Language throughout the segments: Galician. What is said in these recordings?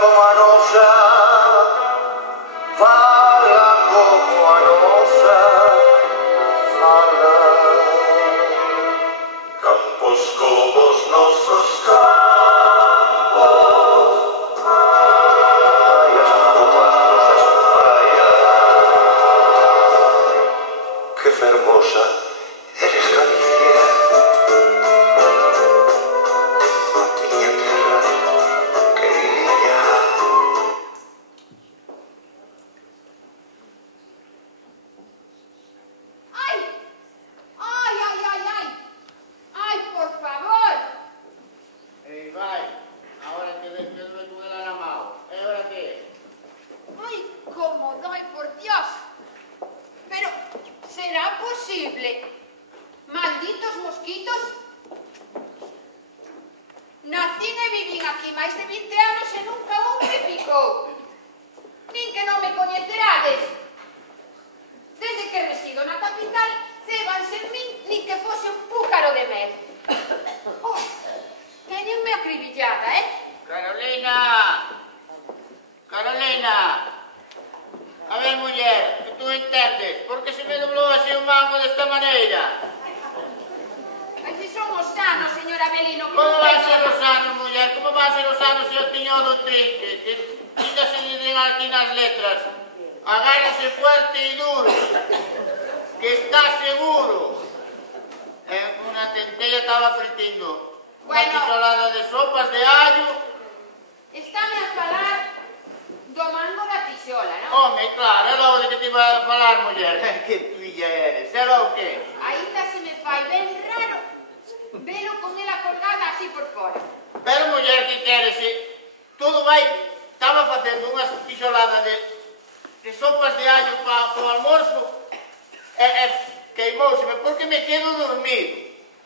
como a nosa, fala como a nosa, fala. Campos como os nosos campos, praias como as nosas praias. Que fermosa eres, Galicia, miña terra querida. ¡Ay! ¡Ay, ay, ay, ay! ¡Ay, por favor! Ei, vai, ahora que ves que duele con el alamao. E ahora que? ¡Ay, cómo doy, por Dios! Pero, ¿será posible? ¡Malditos mosquitos! Nacín e vivín aquí máis de 20 anos e nunca un me picou. Nin que non me coñecerades. Desde que resido na capital, cébanse en min nin que fose un púcaro de mel. Oh, teñenme acribillada, Carolina! Carolina! A ver, muller, que tú entendes, por que se me doblou así o mango desta maneira? Ai, se son os sanos, señora Belino, que Como non van penso ser os nada. anos, muller? Como van ser os anos se eu tiño do trinque? Que ainda se lle den aquí nas letras. Agárrase fuerte e duro, que está seguro. Unha centella estaba fritindo unha Bueno. tixolada de sopas de allo. Estáme a falar do mango da tixola, non? Home, claro, era o de que te iba a falar, muller. Que tuilla eres, era o que? Ainda se me fai ben raro velo con ela colgada así por fora. Pero, muller, que queres? Todo vai... Estaba facendo unhas tixoladas de sopas de allo para o almorzo e queimouseme porque me quedo dormido.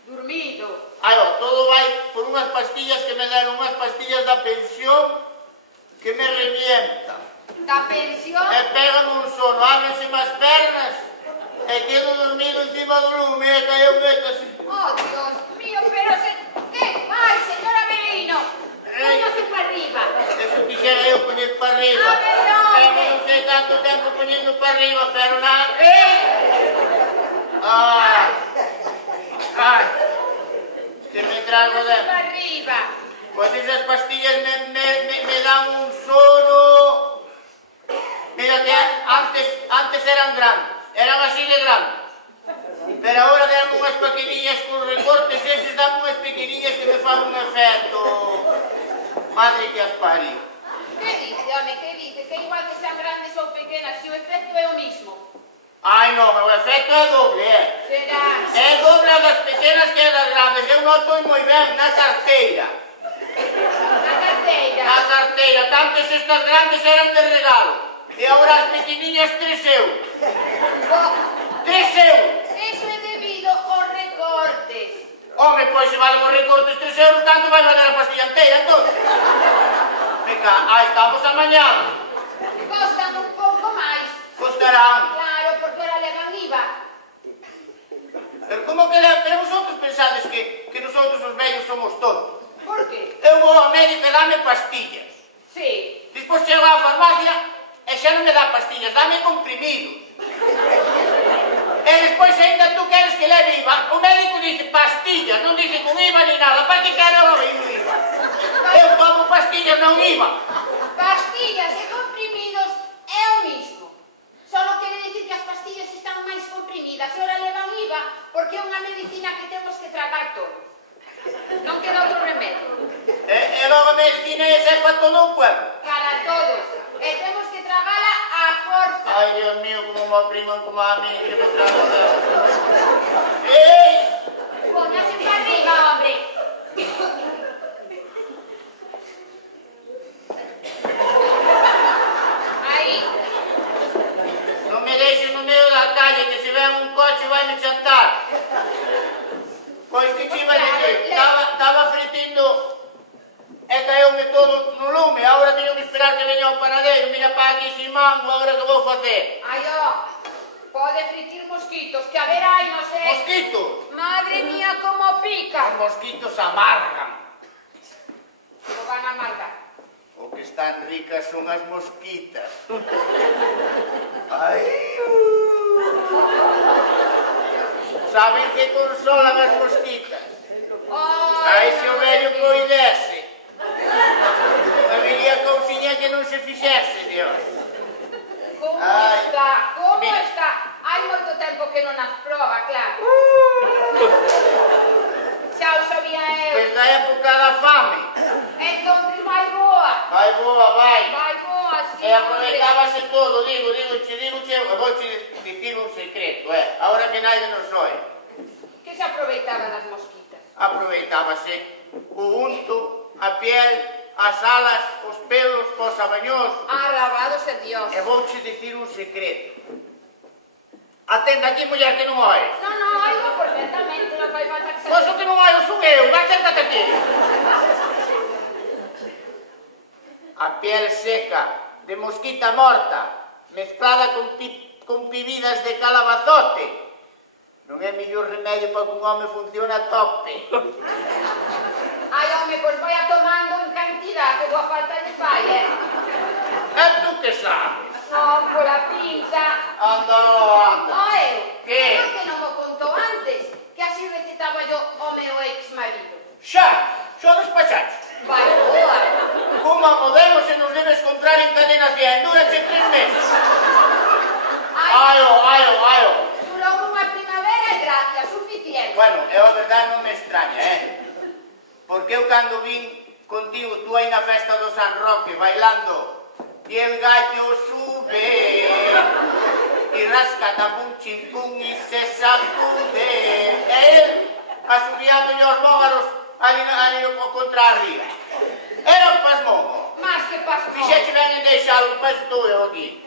Dormido. Aí, ó, todo vai por unhas pastillas que me deron, unhas pastillas da pensión que me revientan. Da pensión. E pegan un sono, ábrense as pernas e quedo dormido encima do lume e caeu así. Oh, Dios mío, pero se... ¿Qué? Ay, señora Belino. Póngase para arriba. Eso quixera eu poñer para arriba. A ver, hombre. Pero non sei tanto tempo poñendo para arriba, pero nada. Ai, que me trago Póngase de... para arriba. Pois esas pastillas me dan un sono... Mira que antes eran grandes, eran así de grandes. Pero agora dan unhas pequeniñas con recortes, eses dan unhas pequeniñas que me fan un efecto... Madre que as pariu. ¿Qué dice, home? ¿Qué dice? Que igual que sean grandes ou pequenas, si o efecto é o mismo. Ai non, o efecto é doble, Será... É doble a das pequenas que a das grandes. Eu noto moi ben na carteira. Na carteira. Na carteira, que antes estas grandes eran de regalo. E agora as pequeniñas 3 euros. Oh, 3 euros. eso é debido aos recortes. Home, pois se valen os recortes 3 euros, tanto vai valer a pastilla inteira, entón. Venga, estamos amañá. Costan un pouco máis. Costarán. Claro, porque ahora levan IVA. Pero como que pero vosotros pensades que nosotros os vellos somos tontos. Por qué? Eu vou ao médico e dame pastillas. Sí. Despois chego á farmacia e xa non me dá pastillas, dame comprimidos. E despois ainda tú queres que leve IVA, o médico dice pastillas, non dice con IVA ni nada, para que quero oír o IVA? Eu tomo pastillas, non IVA. Pastillas e comprimidos é o mismo. Solo quere dicir que as pastillas están máis comprimidas e ahora levan IVA porque é unha medicina que temos que tragar todos. Non queda outro remedio. E logo a medicina esa é para todo o pueblo. Para todos. E temos que tragala a forza. Ai, Dios mío, como me opriman como a mí, que me trago de... Ei! Póngase para arriba, hombre. Aí. Non me deixes no medio da calle, que se ven un coche vai me chantar. Pois que te iba a dicir, estaba fritindo e caeume todo no lume, agora teño que esperar que veña o panadeiro, mira para aquí sin mango, agora que vou facer? Ai, ó. Pode fritir mosquitos, que a ver hai, non sei. Mosquito? Madre mía, como pica. Os mosquitos amargan. Como van a amargar. O que están ricas son as mosquitas. Ai, Saben que consolan as mosquitas? Ai, se o vello coidese. Habería cousiña que non se fixese, Dios. Como Ai. está? Como Mira. está? Hai moito tempo que non as proba, claro. Xa o sabía eu. Desde a época da fame. Entonces vai boa. Vai boa, vai. Vai boa, sí. E aproveitábase todo, digo, vouche dicir un secreto, ahora que naide non soe. Que se aproveitaban as mosquitas? Aproveitábase o unto, a piel, as alas, os pelos, os abañosos. Alabado sea Dios. E vouche dicir un secreto. Atenda aquí, muller, que non oes. No, no, oigo perfectamente, non fai falta que se... Pois o que non oio son eu, acércate aquí. A piel seca, de mosquita morta, mezclada con pibidas de calabazote. Non é mellor remedio para que un home funcione a tope. Ai, home, pois vai a tomando en cantidad, que boa falta lle fai, E tú que sabes? Non, pola pinta. Anda. Oe, Que? creo que non mo contou antes, que así recitaba yo o meu ex-marido. Xa despachaste. Vai boa. Como modelo se nos debes comprar en cadena 100, durache 3 meses. Ai, Aio. durou unha primavera e gracia, suficiente. Bueno, eu a verdade non me extraña, Porque eu cando vin contigo, tú aí na festa do San Roque, bailando, y el gallo sube, y rasca tapun chimpún y se sacude. E él, asubiando os bógaros, ali contra arriba. Era un pasmomo. Más que pasmón. Fixeche ben en deixalo, que paso tú eu aquí.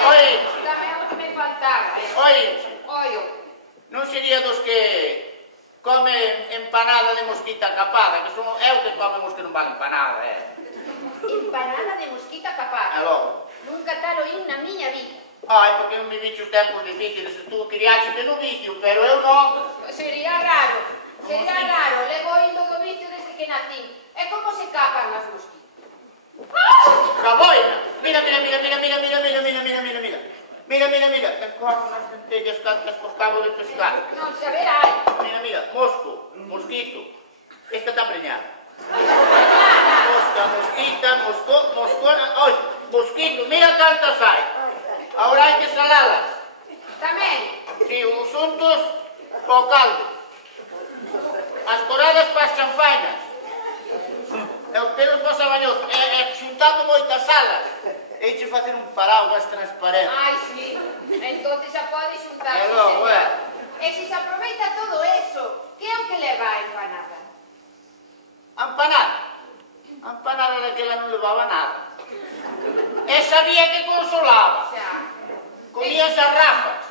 Oíche, Tamén o que me faltaba, oíche. Oio. Non sería dos que come empanada de mosquita capada, que son eu que comemos que non van empanada, Empanada de mosquita E capada. logo, Nunca tal oín na miña vida. ai, porque eu me bicho os tempos difíciles, tú criaste no vicio, pero eu non. Sería raro, levo indo do vicio desde que nací. É como se capan as mosquitas. Caboina, mira. Mira, que corren as centellas cantas cos cabos de pescar. Non se verá. Mira, mosquito. Esta está preñada. Moscona, oi, mosquito, mira cantas hai. Ahora hai que salalas. Tamén. Si, os untos co caldo. As coradas para as chanfainas. E os pelos para os abañosos. E xuntando moitas alas. Eiche facer un paraguas transparente. Ai, sí. Entonces xa pode xuntar. E logo, E se se aproveita todo eso, que é o que leva a empanada? Empanada daquela non levaba nada. E sabía que consolaba. Xa. Comías as rafas.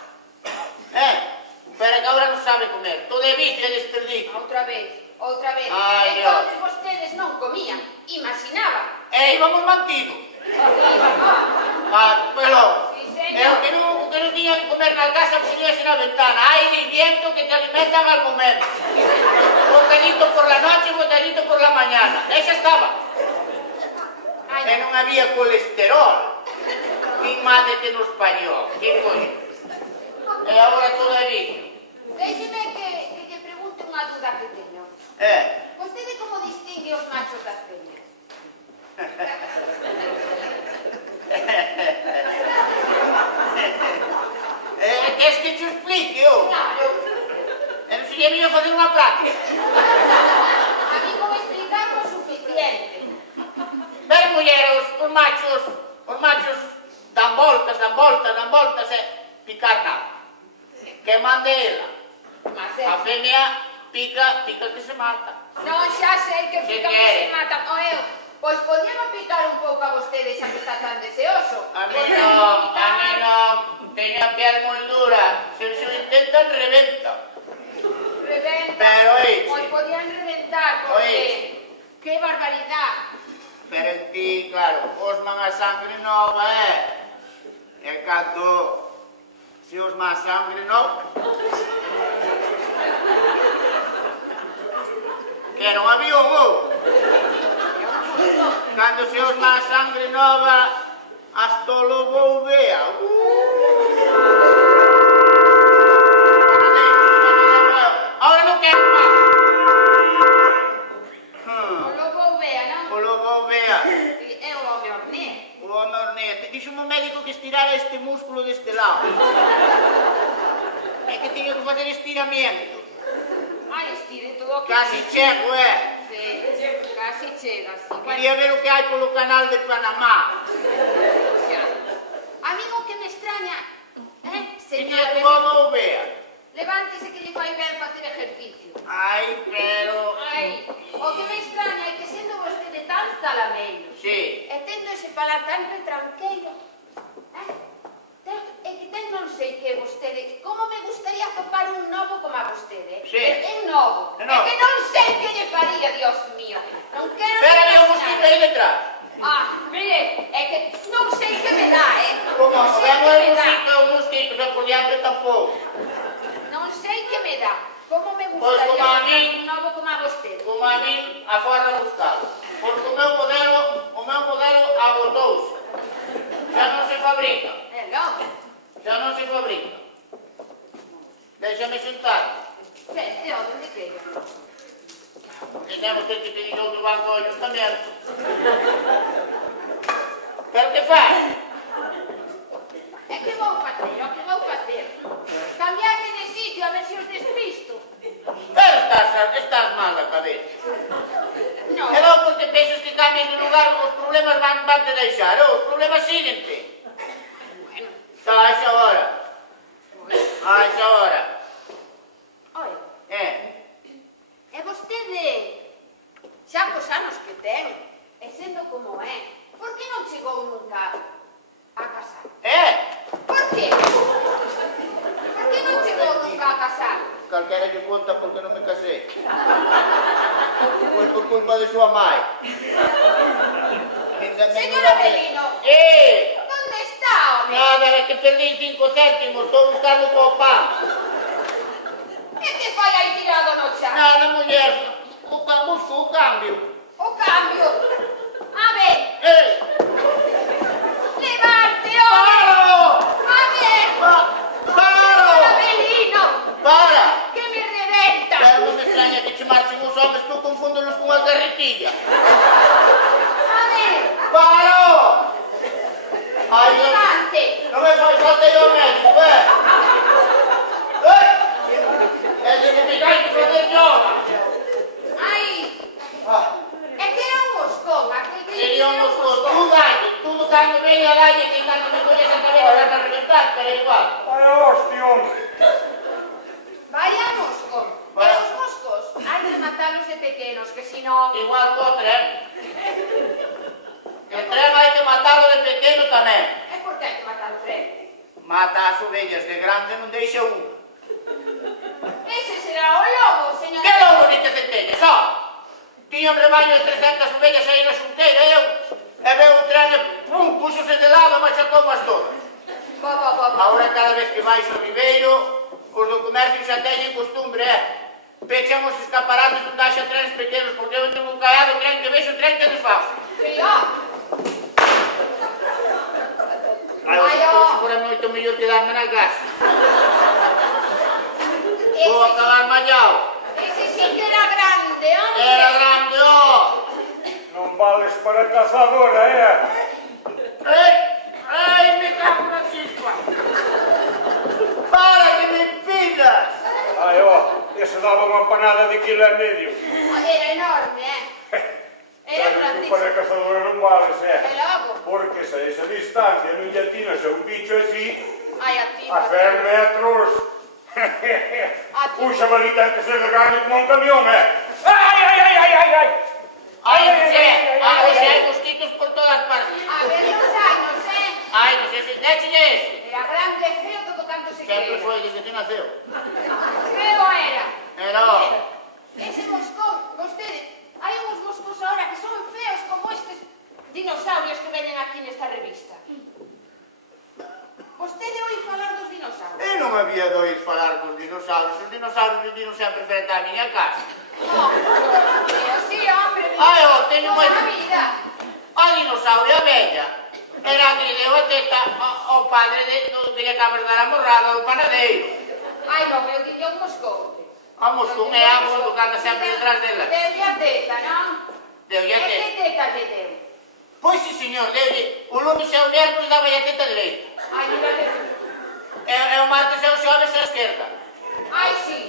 Pero que agora non sabe comer. Todo é vicio e desperdicio. Outra vez. Ai, Entonces vostedes non comían, imaginaban. E íbamos mantidos. Pues logo. Sí, E señor. o que non tiña que comer na casa, poñíase na ventana. Aire y viento que te alimentan al momento. Bocadito por la noche, bocadito por la mañana. Esa estaba. Ai, E non había colesterol. Min madre que nos parió. Que coño. E agora todo é vicio. Déixeme que lle pregunte unha duda que teño. Vostede como distingue os machos das peñas? Queres que te explique, eu? Claro. E non sería mellor fazer unha práctica. A mí con explicarlo suficiente. Ver, muller, os machos dan voltas e picar nada. Que mande ela. Mas A femia pica que se mata. non xa sei que Se pica que quere. se matan. O eu, pois podíamos picar un pouco a vostede xa que está tan deseoso. A mí non. Teño a piel moi dura. Se o intentan, reventa. Reventa. Pero, oíche. Pois podían reventar, porque... Oíche. Que barbaridade. Pero en ti, claro, osman a sangre nova, E cando se osma a sangre nova... Que era un avión, ou? Cando se os má sangre nova, hasta o lobo vea. Ahora non quero máis. O lobo vea, non? O lobo vea. É o home horné. O hornete. Dixo-me o médico que estirara este músculo deste lado. É que tiño que facer estiramiento. Ai, estire todo o que... Casi chego, Sí, casi chegas. Quería ver o que hai polo canal de Panamá. A mí o que me extraña, E señor, que o lobo vea. levántese que lle fai ben facer ejercicio. Ai, pero... Ai, o que me extraña é que sendo vostede tan zalameiro, Sí. e tendo ese falar tan retranqueiro, é que ten non sei que vostede, como me gustaría topar un novo como a vostede, Sí. É novo, É é novo. que non sei que lle faría, Dios mío, non quero... Espera, ni eu mosquito aí detrás. Mire, é que non sei que me dá, Como? Non sei Non que é me dá, un mosquito, xa por diante tampouco. non sei que me dá, como me Pois como a gustaría min. un novo como a vostede. Como a min, aforra buscalo. Porque o meu modelo agotouse. Xa non se fabrica. É logo. Xa non se fabrica. Déxame sentar. Vete, onde queira. Temos que pedir outro banco ao ayuntamento. Pero que faz? É que vou facer, o que vou facer? Cambiarme de sitio a ver se os despisto. Pero estás mal da cabeza. Non. E logo porque pensas que cambien de lugar, os problemas van te deixar. Os problemas síguente. Xa, xa hora. Xa hora. Oi, É. e vostede, xa cos anos que ten, e sendo como é, por que non chegou nunca a casar? Por que? Por que non chegou nunca a casar? Calquera lle conta porque non me casei. Foi por culpa de súa mãe. Señor Avelino. Onde está, home? Nada, é que perdí 5 céntimos, estou buscando co pan. E que fai aí tirado no chan? Nada, muller, busco o cambio. O cambio. A ver, levante, home. A ver, señor Avelino. Para! Que me reventa. Pero non me extraña que che marchen os homes, tú confúndolos con unha carretilla. A ver, Paro! Ai, levante. non me fai falta ir ao médico, É de que me hai que fazer yoga. Ai, é que era un moscón, aquel que... Sería un moscón, tú cando venha dalle que cando me colles a cabeza vas a reventar, pero igual. Para hostia, hombre. Vaya moscón. E os moscos hai que matalos de pequenos, que si non... Igual que o tren. O tren hai que matalo de pequeno tamén. É por que hai que matar o tren? Mata as ovellas de grande, non deixa un. Ese será o lobo, señor... Que lobo ni te centelles, ó! Tiña un rebaño de 300 ovellas aí na xunteira, e veo o tren e pum, púxose de lado, machacou as todas. Ahora cada vez que vais ao viveiro, os do comercio xa teñen costumbre, pechan os escaparates onde haxa trenes pequenos, porque eu entro un callado tren que vexo o tren que desfago. Se fora moito mellor quedarme na casa. Vou acabar mallao. Ese sí que era grande, hombre. Era grande, ó! Non vales para cazadora, Ai, me cago na chispa! Para que me empinas! Ai, ese daba unha empanada de quilo e medio. Era enorme, Era Sabes que grandísimo. para cazadora non vales, E logo? Porque se esa distancia non lle atinas a un bicho así, Ai, a ti. a 100 metros, un xabalí ten que ser de grande como un camión, Ai! Hai mosquitos por todas partes. A ver los años, Ai, non sei se... Déchelle ese. Era grande e feo todo canto se Sempre queira. foi desde que naceu. Feo era. Era, ó. Ese moscón, vostede, hai uns moscos ahora que son feos como estes dinosaurios que venen aquí nesta revista. Vostede oi falar dos dinosaurios? Eu non había de oír falar dos dinosaurios. Os dinosaurios viviron sempre frente á miña casa. No, pero sí, hombre. Ai, ó, teño Toda a unha... vida. dinosaurio a bella era que lle deu a teta ao padre do que lle acabas de dar a morrada do panadeiro. Ai, non, eu dille un moscou. A moscón é a moscón que anda sempre detrás dela. Deulle a teta, non? Deulle a E teta. que teta lle deu? Pois sí, señor, deulle o lunes e o miércoles daba a teta dereita. Ai, mira que... E o martes e o xoves a esquerda. Ai, sí.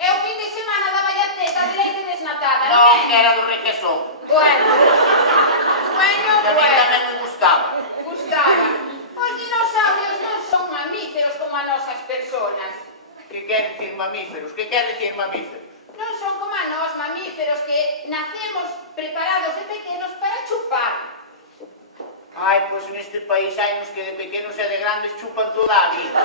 E o fin de semana daba a teta de leite desnatada, Non, que non? era do requesón. Bueno. Bueno, Que a mí tamén me gustaba. Gustaba. Os dinosaurios non son mamíferos como as nosas personas. Que quer dicir mamíferos? Que quer dicir mamíferos? Non son como a nós, mamíferos, que nacemos preparados de pequenos para chupar. Ai, pois neste país hai uns que de pequenos e de grandes chupan toda a vida.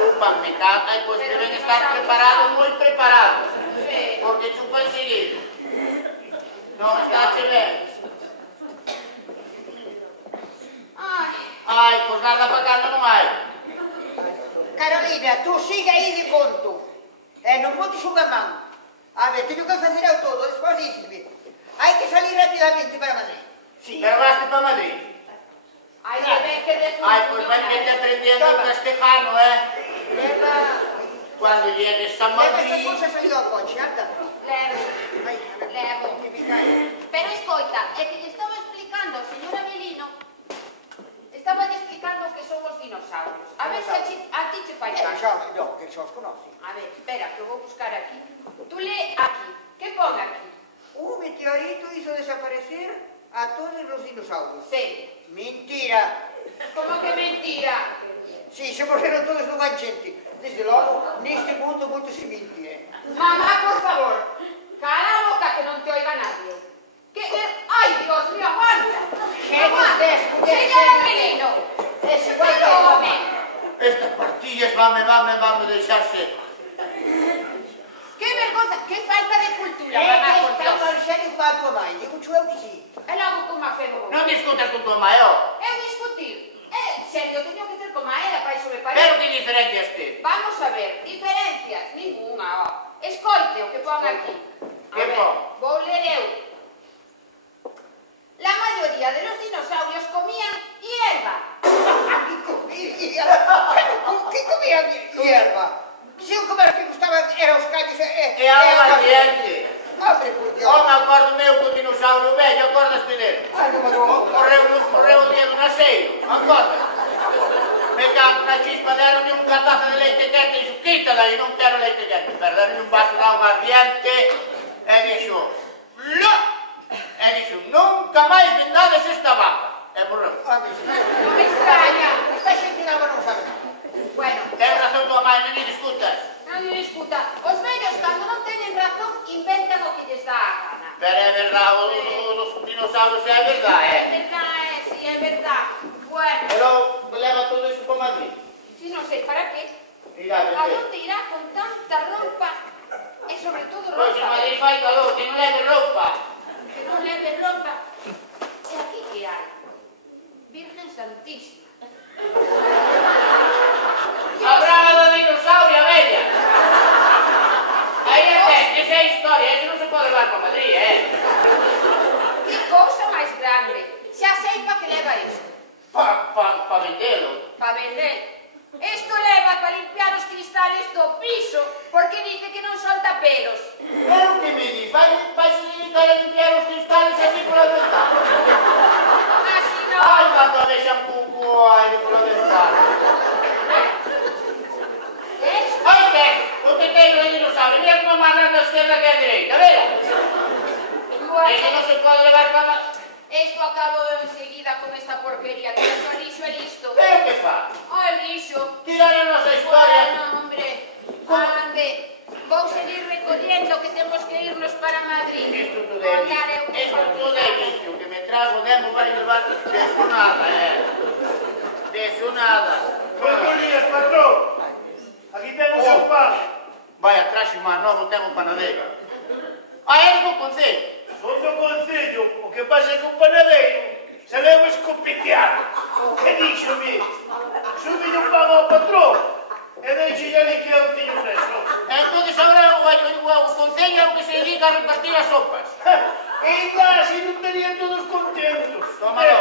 Chupan, me cago. Ai, pois deben estar preparados, moi preparados. Sí. Porque chupan seguido. Non está che ben. Ai, Ai, pois nada para casa non hai. Carolina, tú sigue aí de conto. Non botes unha man. A ver, teño que facer eu todo, despois díseme. Hai que salir rapidamente para Madrid. Sí. Pero vaste para Madrid. ai, que ben que de Ai, pois vai vete aprendiendo o castellano, Leva... Cuando llegues a Leva estas Madrid... bolsas aí ao coche, anda. Levo, Ai, a ver, levo. que me cae. Pero escoita, é que lle estaba explicando ao señor Avelino, estaba explicando o que son os dinosaurios. A ver se a ti che fai caso. No, que xa os conoce. A ver, espera, que eu vou buscar aquí. Tú lee aquí. Que pon aquí? Un meteorito hizo desaparecer a todos los dinosaurios. Sí. Mentira. Como que mentira? Sí, se morreron todos nunha enchente. Desde logo, neste mundo moito se mentire. Mamá, por favor, cala a boca que non te oiga nadie. Que... Ai, Dios mío, aguanta. Aguanta. Señor Avelino. Ese Pero, home. Estas pastillas vame deixar seco. Que vergonza, que falta de cultura, É mamá, que por está Dios. mal xerio coa tua mãe. Digo eu que sí. É logo como a febo. Non discutas con tua maior. Eu discutir. Serio, teño que ter como a ela, para iso me parece. Pero que diferencias tes? Vamos a ver, diferencias, ninguna, ó. Escoite o que pon aquí. Que A ver, pon? vou ler eu. La mayoría de los dinosaurios comían hierba. Que comía hierba? Se o que máis que gustaban eran os callos É algo valiente. Hombre, por Dios. Oh, me acordo meu que o dinosaurio vello, acordaste dele? Ai, non me acordo. Morreu o día do naceiro, acordas? Me cago na chispa, deronme un catazo de leite quente e dixo, quítala e non quero leite quente. Perderonme un vaso de auga ardiente e dixo, lo! E dixo, nunca máis vendades esta vaca. E morreu. Hombre, sí. Non me extraña. Esta xente de agua non sabe nada. Bueno, Ten razón tua mãe, non lle discutas. non me discuta. Os vellos, cando non teñen razón, inventan o que lles dá a gana. Pero é verdade, os dinosaurios é verdade, É verdade, sí, é verdade. Bueno, Pero leva todo iso para Madrid. si non sei para qué. Irá, A vender. onde irá con tanta roupa? E sobre todo Pois en roupa. Madrid fai calor, que non leve roupa. Que non leve roupa. E aquí que hai? Virgen Santísima. A braga do dinosaurio, bella. Aí é esa é a historia, eso non se pode levar para Madrid, Que cousa máis grande. Xa sei pa que leva isto. Pa vendelo. Pa vender. Isto leva para limpiar os cristales do piso, porque dice que non solta pelos. Pero que me dis? Vai se dedicar a limpiar os cristales así pola ventana? Así non. Ai, cando a deixan cuco o aire pola ventana. Ai, que o que ten o dinosaurio, mira como amarran da esquerda que a dereita, vera? E que non se pode levar para... Esto acabo enseguida con esta porquería. Que o lixo é listo. Pero que fa? Oh, el lixo. Tirar a nosa historia. Bueno, hombre. Ande. Vou seguir recollendo que temos que irnos para Madrid. Isto todo é vicio, que me trago demo vai levar de eso nada, De eso nada. Buenos días, patrón. Aquí temos o pan. Vai atrás e máis novo temo panadeiro. É do concello. Son do concello. O que pasa é que o panadeiro se leva escopiteado. Que díxome? Sube un pan ao patrón e deixe ali que eu teño fresco. Entón, agora o concello é o que se dedica a repartir as sopas. É Ainda así non estarían todos contentos. Tómalo.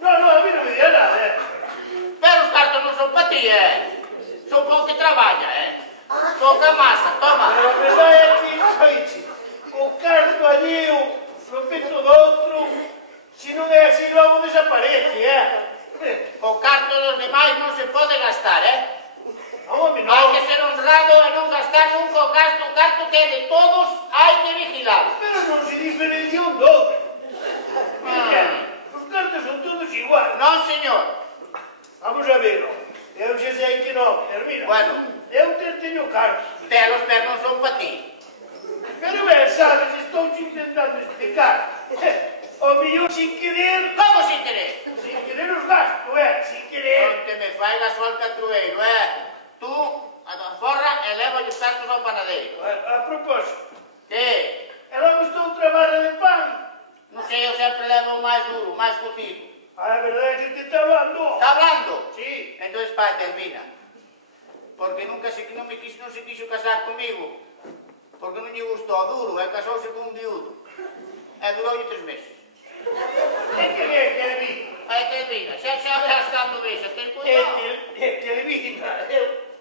No, a mí non me día nada, Pero os cartos non son para ti, Son para o que traballa, Toca a masa, toma. Pero a verdade é que, oiche, o carto alleo, no peto do outro, se non é así, logo desaparece, O carto dos demais non se pode gastar, Home, Hai non. que ser honrado e non gastar nunca o gasto. O carto que é de todos, hai que vigilar. Pero non se diferencia un do outro. Os cartos son todos iguais. Non, señor. Vamos a ver, eu xa sei que non, pero mira, Bueno. eu teño cartos. Telos, pero non son para ti. Pero ben, sabes, estou intentando explicar. O millón sin querer, Como sin querer? os gasto, sin Non querer. te me faigas o alcatrueiro, Tú, a tua forra, e leva os cartos ao panadeiro. A propósito, Que? e logo estou outra barra de pan. Non sei, eu sempre levo o máis duro, o máis cocido. A verdade é que te está hablando. Está hablando? Sí. Entón, pa, termina. Porque nunca se quixo casar comigo. Porque non lle gustou duro, e casouse con un viudo. E duroulle 3 meses. É que ve, que vi. Aí termina. Xa verás cando vexas, ten cuidado. Televina, eu.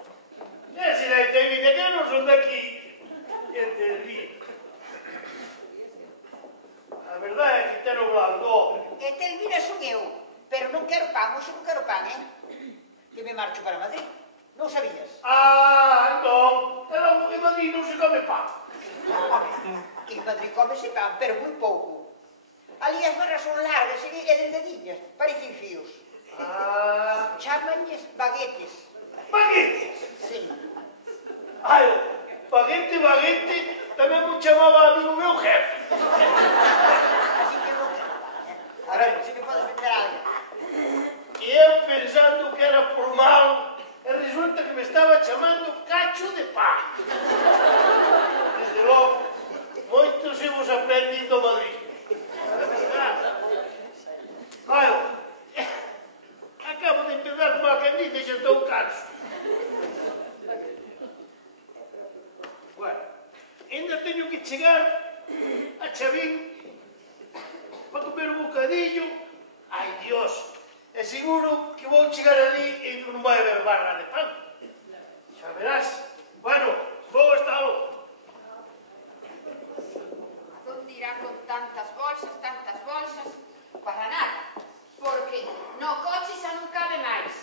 Se la televina, que eu non son daqui. Televina. A verdade é que te lo hablando. E Telvina son eu, pero non quero pan, hoxe non quero pan, Que me marcho para Madrid. Non sabías? Non. Pero en Madrid non se come pan. Que en Madrid comese pan, pero moi pouco. Ali as barras son largas e delgadiñas, parecen fíos. Chámanlles baguetes. Baguetes. Sí. Ai, baguete, tamén mo chamaba amigo meu jefe. Así que non quero pan, A ver, se me podes vender algo. E eu pensando que era por mal, e resulta que me estaba chamando cacho de pan. Desde logo, moitos hemos aprendido a Madrid. Ai, acabo de empezar como a quen dice, xa estou canso. Bueno, ainda teño que chegar a Chavín para comer un bocadillo. Ai, Dios, é seguro que vou chegar ali e non vai haber barra de pan. Xa verás. Bueno, vou estalo. ¿Dónde irá con tantas bolsas? Para nada. Porque no coche xa non cabe máis.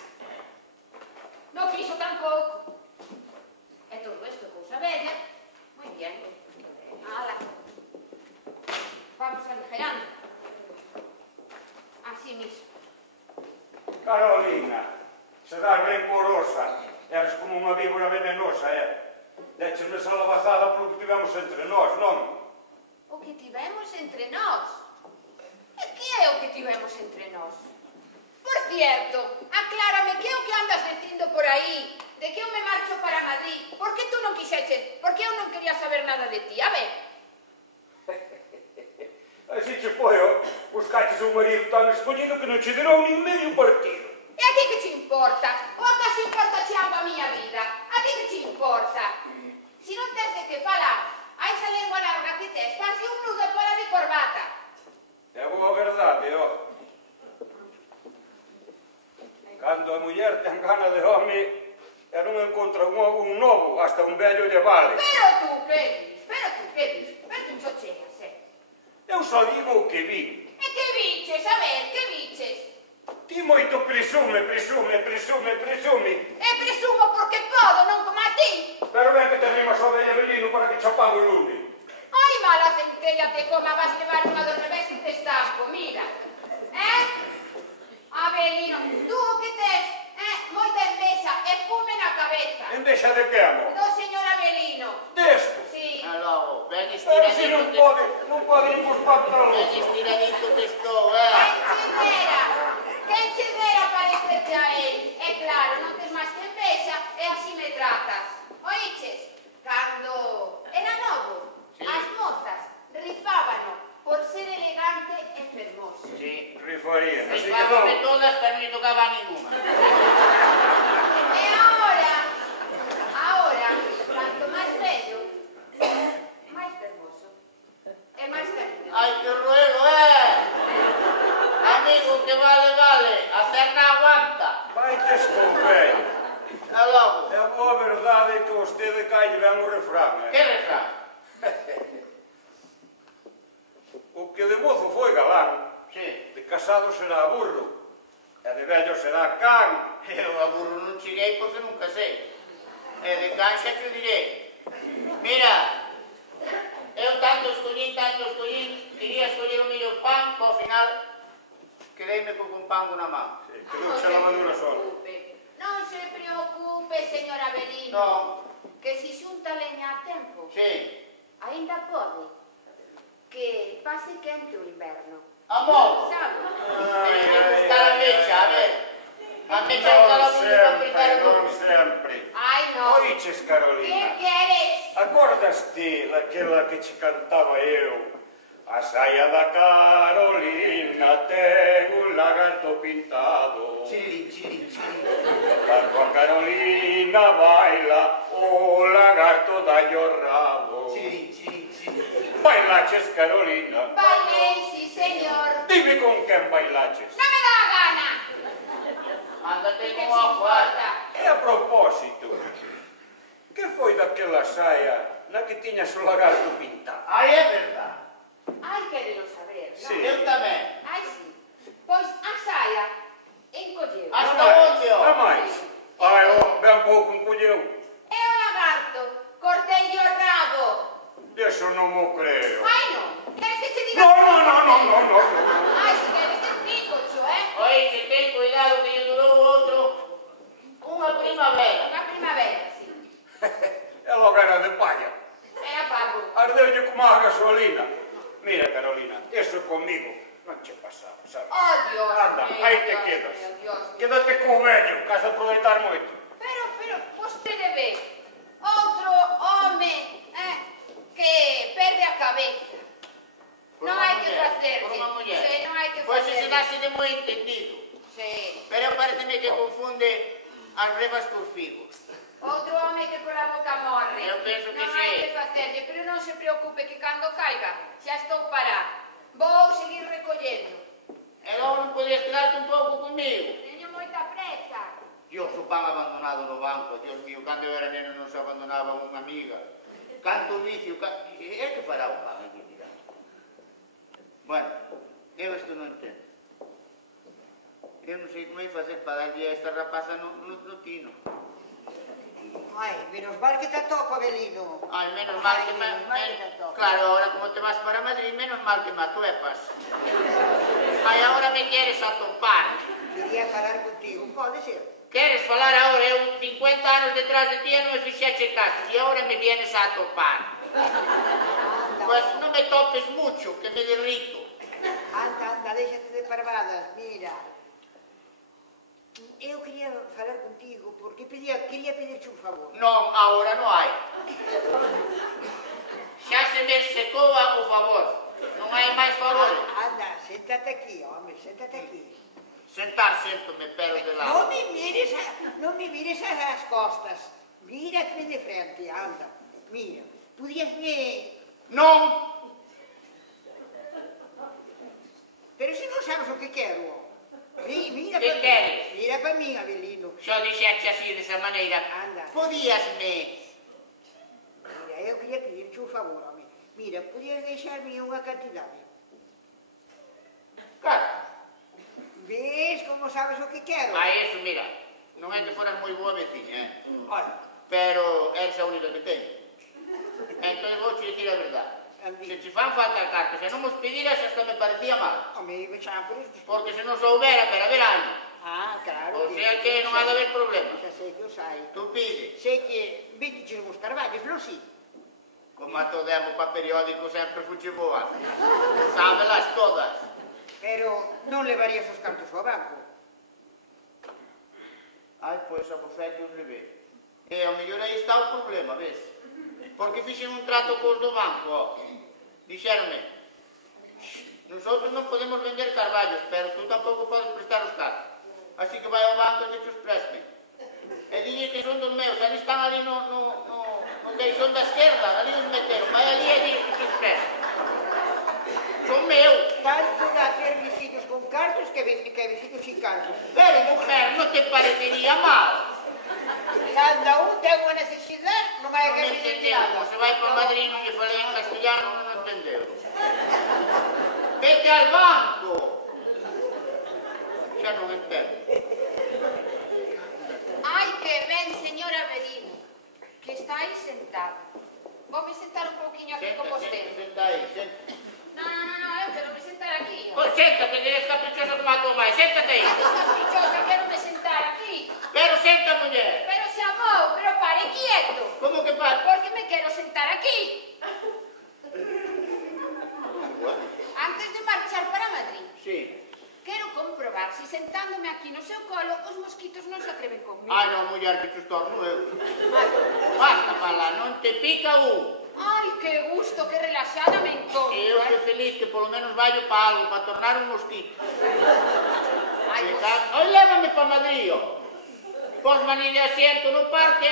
No piso tampouco. E todo isto é cousa bella. Moi bien. Ala. Vamos aligerando. Así mismo. Carolina, serás rencorosa. Eres como unha víbora venenosa, Déchesme esa lavazada polo que tivemos entre nós, non? O que tivemos entre nós? E que é o que tivemos entre nós? Por cierto, aclárame que é o que andas dicindo por aí, de que eu me marcho para Madrid. Por que tú non quixeches? Porque eu non quería saber nada de ti. A ver. Así che foi, buscaches un marido tan escollido que non che derou nin medio partido. E a ti que te importa? O acaso importa xe algo a miña vida? A ti que te importa? Si non tens de que falar, a esa lengua larga que tes, faz un nudo fora de corbata. É boa verdade, Cando a muller ten gana de home, e non encontra un novo, hasta un vello lle vale. Pero tú que dis? Vete un chocheas, Eu só digo o que vi. E que biches? A ver, que biches? Ti moito presume. E presumo porque podo, non como a ti. Pero ben que te rimas ao vello velino para que chapamos o lume. Ai, mala centella te coma, vas levar unha do revés que te estampo, mira. Abelino, tú o que tes, moita envexa e fume na cabeza. Envexa de que, amor? Do señor Abelino. Desto. Sí. Aló, ben Pero si estiradito non pode ir pos pantalones. Ben estiradito que estou, Quen che dera parecerte a él? E claro, non tes máis que envexa e así me tratas. Oiches, cando era novo, as mozas rifábano por ser elegante e fermoso. Sí. Rifarían, así que Rifábame non. todas, pero non tocaba a ninguna. E ahora, canto máis bello, máis fermoso e máis cariñoso. Ai, que casado será burro, e de vello será can. Eu a burro non cheguei porque non casei. E de can xa te direi. Mira, eu tanto escollín, quería escoller o mellor pan, que ao final quedeime co compango na man. Sí, quedou xa lavadura sola. Non se preocupe, señor Avelino. Non. Que si xunta leña a tempo, Sí. ainda pode que pase quente o inverno. Amor. Sabe? Teño que buscar a mecha, a ver. A mecha está Non lá para sempre, aplicar o non lume. sempre. Ai, non. Oiches, Que Carolina, queres? acordaste daquela que che cantaba eu? A saia da Carolina ten un lagarto pintado. Chilín, chilín, chilín. Cando a Carolina baila, o lagarto dalle o rabo. Chilín, chilín, chilín. Bailaches, Carolina? Bailei, sí, señor. Dime con quen bailaches. Non me dá a gana. Ándate Que con se a guarda. importa? E a propósito, que foi daquela saia na que tiñas o lagarto pintado? Ai, é verdade. Ai, querelo saber, non? Sí. Eu tamén. Ai, sí. Pois a saia encolleu. Hasta onde, ó? Non máis. Ai, ben pouco encolleu. E o lagarto cortei o rabo. Eso non mo creo. Ai, non. Queres que te diga? No. Ai, se queres te explico, Oi, que ten cuidado que lle durou outro unha primavera. Unha primavera, sí. É logo era de palla. Era pago. Ardeulle como a gasolina. Mira, Carolina, eso comigo non che pasaba, sabes? Oh, Dios Anda, mío, aí te Dios quedas. mío, Dios mío. Quédate co vello, que has de aproveitar moito. Pero, vostede ve, outro home, que perde a cabeza. Por Non unha hai que muller, facerlle. por unha muller. Sí, non hai que Pois ese facerlle. dase de moi entendido. Sí. Pero pareceme que confunde as rebas cos figos. Outro home que pola boca morre. Eu penso que non sí. hai que facerlle, pero non se preocupe que cando caiga xa estou parado. Vou seguir recollendo. E logo non podías quedarte un pouco comigo. Teño moita presa. Dios, o pan abandonado no banco. Dios mío, cando eu era neno non se abandonaba unha amiga. Canto vicio, é que fará o pan aquí, mira. Bueno, eu isto non entendo. Eu non sei como hai facer para darlle a esta rapaza no tino. Ai, menos mal que te atopo, Avelino. Ai, menos mal que Menos mal que te atopo. Claro, ahora como te vas para Madrid, menos mal que me atuepas. Ai, ahora me quieres atopar. Quería falar contigo, pode ser? Queres falar ahora? Eu 50 anos detrás de ti e non me fixeche caso. E ahora me vienes a atopar. Anda, Pues non me topes mucho, que me derrito. anda, déxate de parvadas, mira. Eu quería falar contigo porque quería pedirte un favor. Non, ahora non hai. Xa se me secou o favor. Non hai máis favores. Anda, séntate aquí, home, séntate aquí. Sentar, séntome, pero de lado. Non me mires as costas. Mírate de frente, anda. Mira, podíasme... Non, Pero se non sabes o que quero. Mira Que pa queres? Mira pa min, Avelino. xa dixeche así, desa maneira. Anda. Podíasme... Mira, eu quería pedirte un favor, home. Mira, podías deixarme unha cantidade. Claro, Ves como sabes o que quero? a eso, mira, non é que foras moi boa veciña, Olha, pero eres a única que teño. Entón vou te dicir a verdade. Se te fan falta cartas e non mos pediras, hasta me parecía mal. home, vexan por isto. Porque se non soubera, pero a ver algo. Ah, claro. O sea que non ha de haber problema. Xa sei que o sai. Tú pides. Sei que vitiches os carballos, non si? Como a todemo pa periódico sempre fuche boa. Sábelas todas. Pero non levarías os cartos ao banco. Ai, pois a bofete os levei. E ao mellor aí está o problema, ves? Porque fixen un trato cos do banco, ó. Dixéronme, nosotros non podemos vender carballos, pero tú tampouco podes prestar os cartos. Así que vai ao banco e que os preste. E dille que son dos meus, ali están ali no deixón da esquerda, ali os meteron. Vai ali e dille que os preste. Son meus. Tanto dá ter vecinos con cartos que vecinos sin cartos. Pero, mujer, non te parecería mal? Cada un ten unha necesidade, non hai Non que me pedir entendeu, nada. como se vai para Madrid non lle falei en castellano, non entendeu. Vete al banco. xa non entendo. Ai, que ben, señor Avelino, que está aí sentado. Voume sentar un pouquiño aquí con vostede. Senta aí, senta. No, eu quero me sentar aquí. Pois senta, que eres caprichosa como a tua mãe. Séntate aí. Caprichosa, quero me sentar aquí. Pero senta, muller. Pero se amou, pero pare quieto. Como que pasa? Porque me quero sentar aquí. Antes de marchar para Madrid, Sí. quero comprobar se sentándome aquí no seu colo os mosquitos non se atreven conmigo. Ai, non, muller, que chustorno eu. Basta falar, non te pica un. Ai, que gusto, que relaxada me encontro. E eu estou feliz que polo menos vallo para algo, para tornar un mosquito. Ai, Oi, lévame para Madrid, ó. Posme ni de asiento no parque,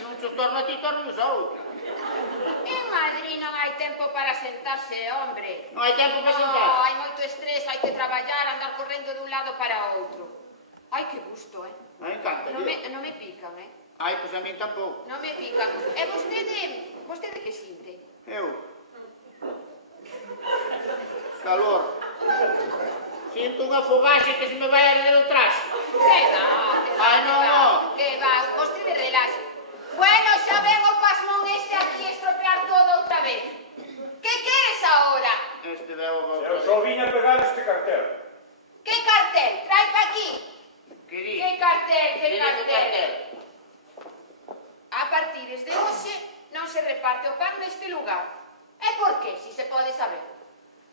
non chustorno a ti, torno a outro. en Madrid non hai tempo para sentarse, hombre. Non hai tempo para No, sentar. hai moito estrés, hai que traballar, andar correndo dun lado para outro. Ai, que gusto, Me encanta, Non tío. me pican, Ai, pois a min tampouco. Non me pican. E vostede que sinte? Eu. Calor. Sinto unha fogaxe que se me vai arder o traxe. Ai, non. Que va, vostede relaxe. Bueno, xa ven o pasmón este aquí estropear todo outra vez. Que queres ahora? Este debo Eu só viña pegar este cartel. Que cartel? Trae pa aquí. Querí. Que cartel, que Querí cartel. A partir de hoxe non se reparte o pan neste lugar. E por qué, si se pode saber?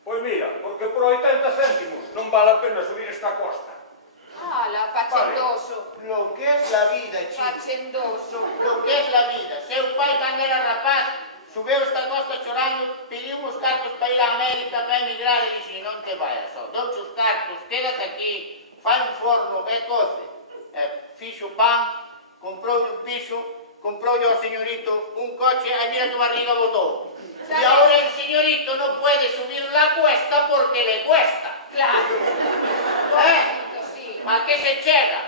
Pois mira, porque por 80 céntimos non vale a pena subir esta costa. Ala, fachendoso. Lo que es la vida, chico. Fachendoso. Lo que es la vida. Seu pai, cando era rapaz, subeu esta costa chorando, pediu uns cartos para ir a América, para emigrar, e dixo, non te vayas, só, douche os cartos, quédate aquí, fai un forno e coce. Fixo pan, comproulle un piso, comproulle ao señorito un coche, e mira que barriga botou. E ahora el señorito non puede subir la cuesta porque le cuesta. Claro. Sí. Ma que se chega?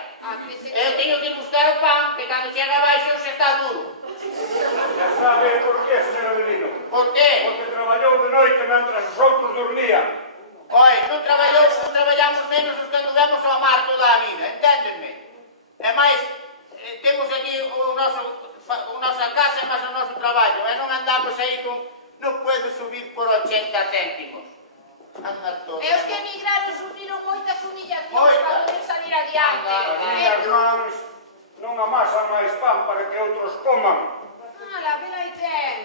Eu teño que buscar o pan, que cando chega abaixo xa está duro. Xa sabe por qué, señor Avelino? Por qué? Porque traballou de noite mentras os outros dormían. Oi, non traballamos menos os que anduvemos ao mar toda a vida, enténdenme? E máis, temos aquí a nosa casa e máis o noso traballo, e non andamos aí con... Non puedo subir por 80 céntimos. Anda todo. E os que emigraron sufriron moitas humillacións Moitas. para poder salir adiante. Anda, As mans non amasan máis pan para que outros coman. Ala, vela aí ten.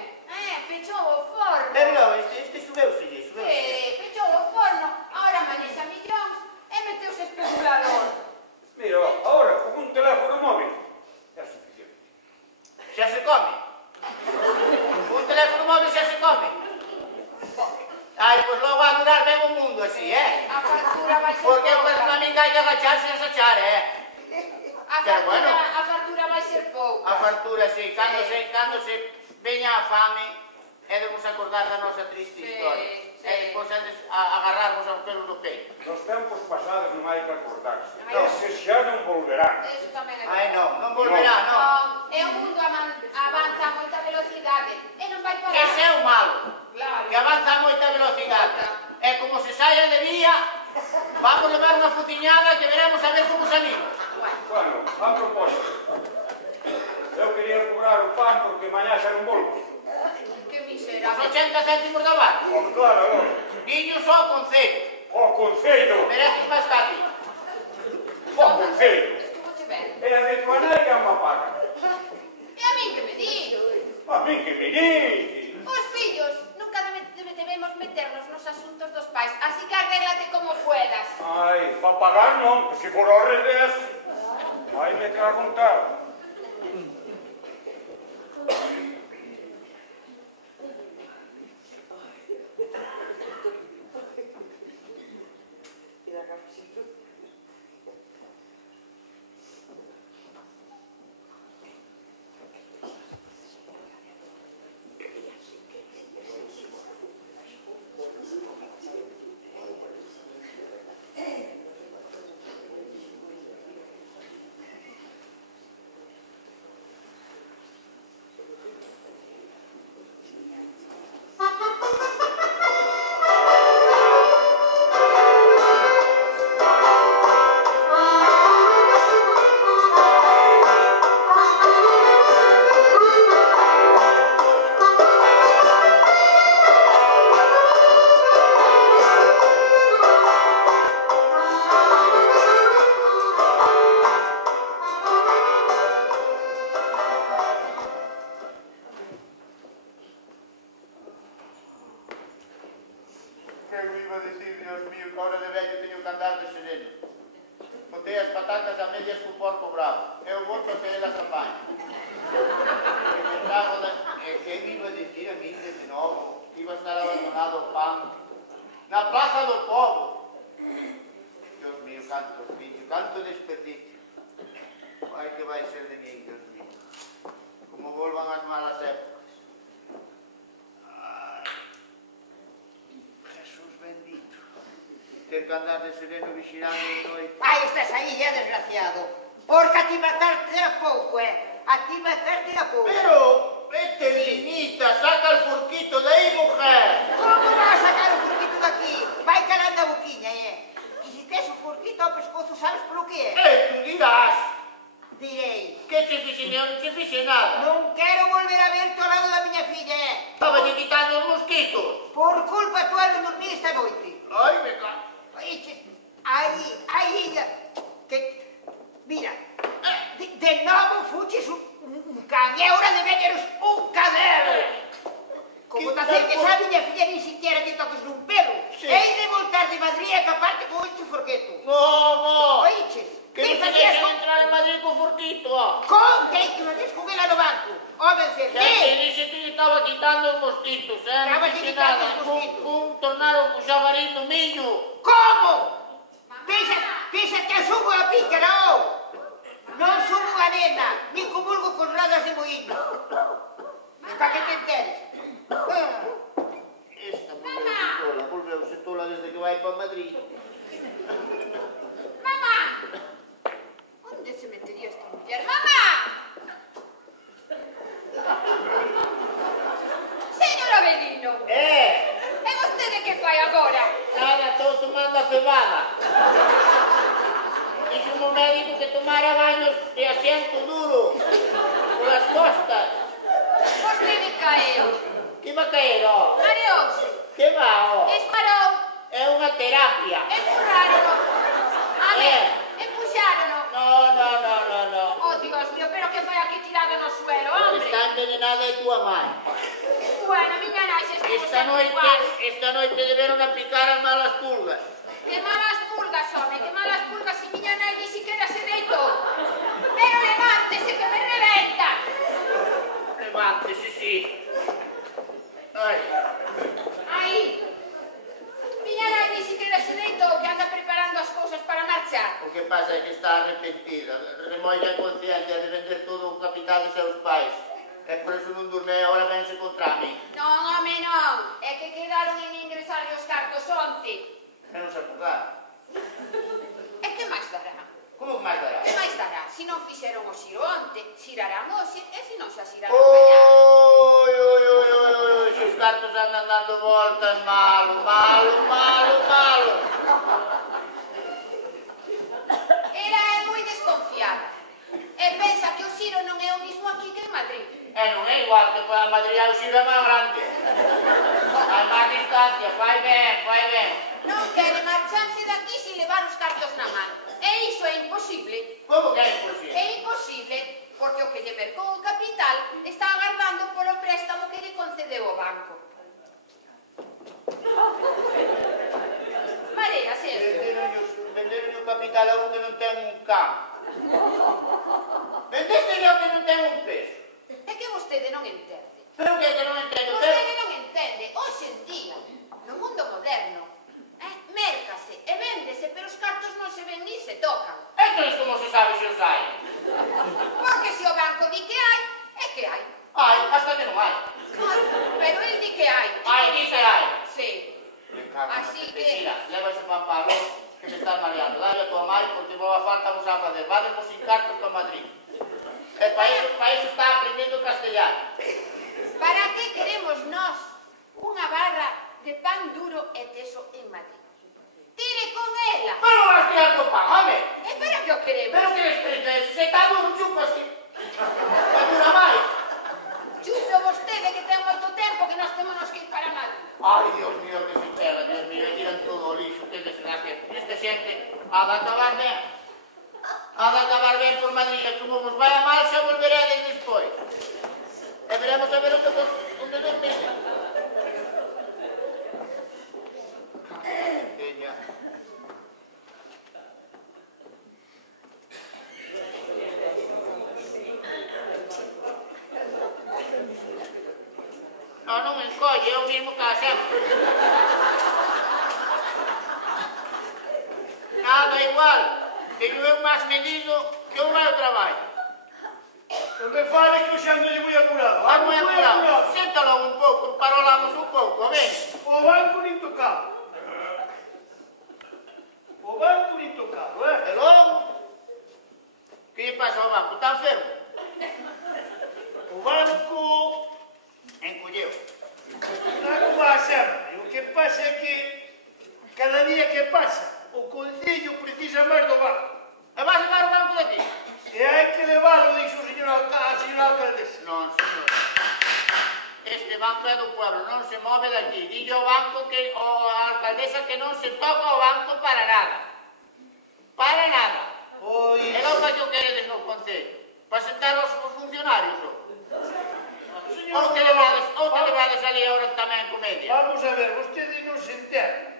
Pechou o forno. Este subeuse. Pechou o forno. Ahora manexa millóns e meteuse especulador. Mira, ahora, con un teléfono móvil, é suficiente. Xa se come. Un teléfono móvil xa se come. Ai, pois logo a durar ben o mundo así, A factura vai ser Porque pouca. para min hai que agacharse e asachar, A factura vai ser pouca. A fartura, sí, cando se veña a fame, é de vos acordar da nosa triste historia. Sí. E depois antes agarrarvos aos pelos do peito. Nos tempos pasados non hai que acordarse. Non. Eses xa non volverán. Eso tamén é Ai, non volverá, non. Non, e o mundo avanza a moita velocidade e non vai parar. Ese é o malo, Claro. que avanza a moita velocidade. E como se saia de vía, vamos levar unha fociñada que veremos a ver como salimos. Bueno, a propósito, eu quería cobrar o pan porque mañá xa non volvo. Que Os miserable. 80 céntimos da barra. Oh, claro, Viño só ao concello. o concello, Mereces máis cati. o concello. Estuvoche ben. E a de tua nai que me paga. E a min que me di? A mí que me dices. Os fillos nunca debemos meternos nos asuntos dos pais, así que arréglate como puedas. Ai, pa pagar non, que se for ao revés. Ai, me cago en tal. iba a decir, Dios mío, que ahora de vello teño que andar de sereno. Botei as patatas a medias con porco bravo. Eu boto a elas a baño. E me trago da... Que me iba a decir a mí de novo? Iba a estar abandonado o pan na Plaza do Povo. Dios mío, canto fillo, canto desperdicio. Ai, que vai ser de mí, Dios mío. Como volvan as malas épocas. Ai, Jesús bendito. Ter que andar de sereno vigilando de noite. Aí estás aí, desgraciado. Porque a ti matarte era pouco, A ti matarte era pouco. Pero, vete, Linita, saca el furquito de ahí, mujer. Como vas a sacar o furquito daqui? Vai calando a boquiña, E se tes o furquito ao pescozo, sabes polo que é? Tú dirás. Direi. Que che fixe? Eu non che fixe nada. Non quero volver a verte ao lado da miña filla, Estaba lle quitando os mosquitos. Por culpa tua non dormí esta noite. Ai, me cago. Oiches, aí, que... Mira, de novo fuches un can, e hora de veñeros un cadelo. Como te acerques a miña filla, ni siquiera te toques nun pelo. Sí. Hei de voltar de Madrid a caparte con este forqueto. No. Oiches, Que non te facías deixan con... entrar en Madrid con furquito. Con que facías con ela no banco? Home, Xa te Fernández. dixe que lle estaba quitando os mosquitos, Non Estabas fixe quitando nada. os mosquitos. Tornaron co xabarín do millo. Como? Pensa que asumo a pica, non? Non sumo a nena, nin comulgo con rodas de moíno. E pa que te enteres? Esta volveuse tola desde que vai para Madrid. Mamá! Onde se metería esta muller? Mamá! Señor Avelino, é vostede que fai agora? Nada, estou tomando a cebada. Dixo o médico que tomara baños de asiento duro polas costas. Vostede caeu. Que va a caer, ó? Mareouse. Que va, ó? Esparou. É unha terapia. Empurrárono. A ver, empuxárono. No. Oh, Dios mío, pero que foi aquí tirado no suelo, hombre? Está envenenada é túa mãe. Bueno, miña nai xa estuvo sempre igual. Esta noite deberon aplicar as malas pulgas. Que malas pulgas, home, que malas pulgas, si miña nai ni siquiera se deitou. Pero levántese, que me reventa. Levántese, sí. Ai. Aí. Miña nai ni siquiera se deitou, que anda preparando as cousas para marchar. O que pasa é que está arrepentida. Remolla a conciencia de vender todo o capital de seus pais. É por eso non durme e agora vense contra mí. Non, home, non. É que quedaron en ingresar os cartos onte. E non se acordar. E que máis dará? Como que máis dará? Que máis dará? Si non fixeron o xiro onte, xirarán hoxe, e si non xa xirarán mañá. Oi, se os cartos andan dando voltas, malo. Ela é moi desconfiada. E pensa que o xiro non é o mismo aquí que en Madrid. E non é igual que para Madrid o xiro é máis grande. Hai máis distancia, fai ben. Non quere marcharse daqui sin levar os cartos na man. E iso é imposible. Como que é imposible? É imposible porque o que lle mercou o capital está agardando polo préstamo que lle concedeu o banco. Mareas, Venderon o capital a un que non ten un can. Vendeste o que non ten un peso. É que vostede non entende. Pero que é que non entendo? Vostede non entende. Hoxe en día, no mundo moderno, mércase e véndese, pero os cartos non se ven ni se tocan. Entón, como se sabe se os hai? Porque se o banco di que hai, é que hai. Hai, hasta que non hai. Pero el di que hai. Hai, dice hai. Sí. Así que... Mira, leva ese pan para arroz que me estás mareando. Dale a tua mãe porque boa falta vos a fazer. Vademos sin cartos para Madrid. E para iso está aprendendo castellano. Para que queremos nós unha barra de pan duro e teso en Madrid? Tire con ela. Pero vas tirar co pan, home. E para que o queremos? Pero que desprezo, se está duro, chupa así. E dura máis. Chupe vostede que ten moito tempo que nós temos que ir para Madrid. Ai, Dios mío, que se pega, Dios mío, e tiran todo o lixo, que desgracia. Esta xente ha de acabar ben. Ha de acabar ben por Madrid, e como vos vai a mal, xa volveredes despois. E veremos a ver onde dormir. colle, é o mismo que a sempre. Nada igual. Teño eu máis medido que o meu traballo. Non me fale que eu xa ando moi apurado. Vai moi apurado. Senta logo un pouco, parolamos un pouco, ven. O banco nin tocado. O banco nin tocado, E logo? Que lle pasa ao banco? Está enfermo? O banco Encolleu. está como a sempre. O que pasa é que cada día que pasa o Concello precisa máis do banco. E vas levar o banco daqui? E hai que leválo, dixo a señora alcaldesa. Non, señor. Este banco é do pueblo, non se move daqui. Dille ao banco que a alcaldesa que non se toca o banco para nada. Para nada. Pois... E non para que o queredes no Concello. Para sentar os funcionarios, ou? Señor, Ou te levades ali agora tamén comedia. vamos a ver, vostedes non se enteran.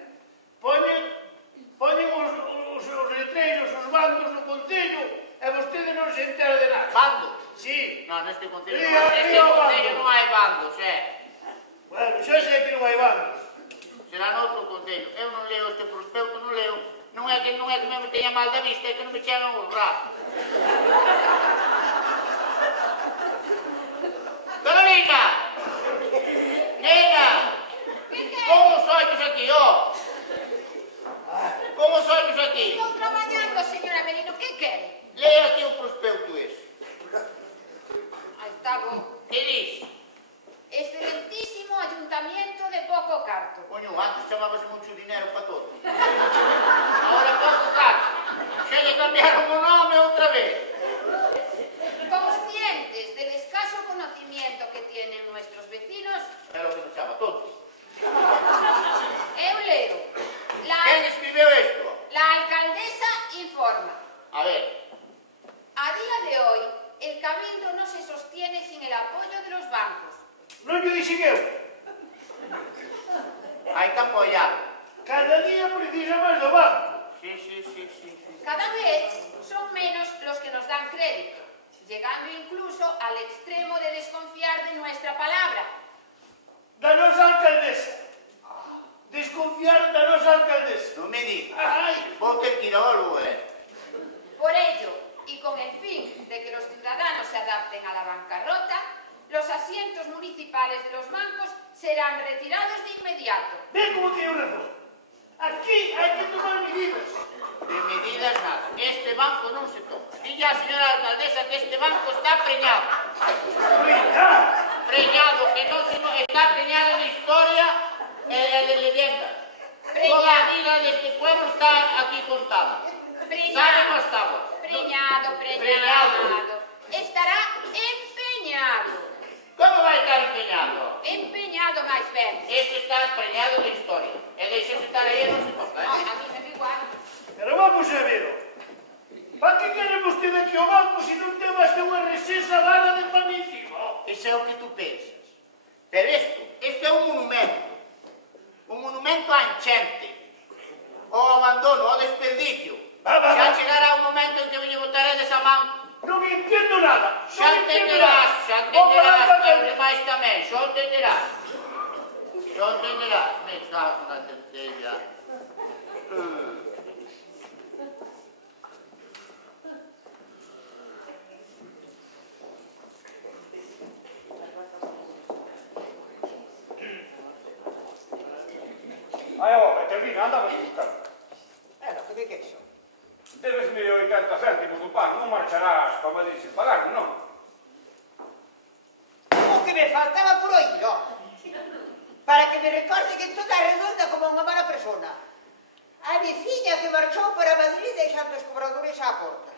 Poñen os letreiros, os bandos no Concello e vostedes non se enteran de nada. Bando? Sí. Non, neste Concello Río non hai bandos, Bueno, xa sei que non hai bandos. Será noutro Concello. Eu non leo este prospecto, non leo. Non é que me teña mal da vista, é que non me chegan os brazos. Carolina! Nena! Como os ollos aquí, ó? Como os ollos aquí? Estou traballando, señora Merino, que quere? Lea aquí o prospecto ese. Aí está bo. Que diz? Excelentísimo ayuntamiento de Poco Carto. Coño, antes chamabas mucho dinero para todo. Ahora pouco carto. Xa lle cambiaron o nome outra vez. Conscientes del escaso conocimiento que tienen nuestros vecinos, É o que nos chama todo. eu leo. Quen escribeu isto? La alcaldesa informa. A ver. A día de hoy, el cabildo no se sostiene sin el apoyo de los bancos. Non lle dixen eu. Hai que apoiar. Cada día precisa máis do banco. Sí. Cada vez son menos los que nos dan crédito, llegando incluso al extremo de desconfiar de nuestra palabra. Da nosa alcaldesa. Desconfiar da nosa alcaldesa. Non me digas. Ai, Vou ter que ir ao Lugo, Por ello, y con el fin de que los ciudadanos se adapten a la bancarrota, los asientos municipales de los bancos serán retirados de inmediato. ven como teño razón. Aquí hai que tomar medidas. De medidas nada. Este banco non se toca. Dille á señora alcaldesa que este banco está preñado. Cuidado. Preñado, que non se está preñado de historia e de leyendas. Toda a vida deste pueblo está aquí contada. Saben as tablas. Preñado. Estará empeñado. Como vai estar empeñado? Empeñado máis ben. Este está preñado de historia. E deixese estar aí e non se toca, A mí me da igual. Pero vamos a ver. Para que quere vostede aquí o banco se non ten máis que unha recesa dada de pan encima? Iso é o que tú pensas. Pero este é un monumento. Un monumento á enchente. Ao abandono, ao desperdicio. Va. Xa chegará un momento en que me botaredes a man. Non entendo nada. Xa entenderás, e máis tamén, xa entenderás. Me cago na centella. Ai, ó, Etelvina, andabas buscando. Que é iso? Debesme 80 céntimos do pan, non marcharás para Madrid sin pagar, non? O que me faltaba por oír, ó. Para que me recorde que toda redonda como unha mala persona. A veciña que marchou para Madrid deixando os cobradores á porta.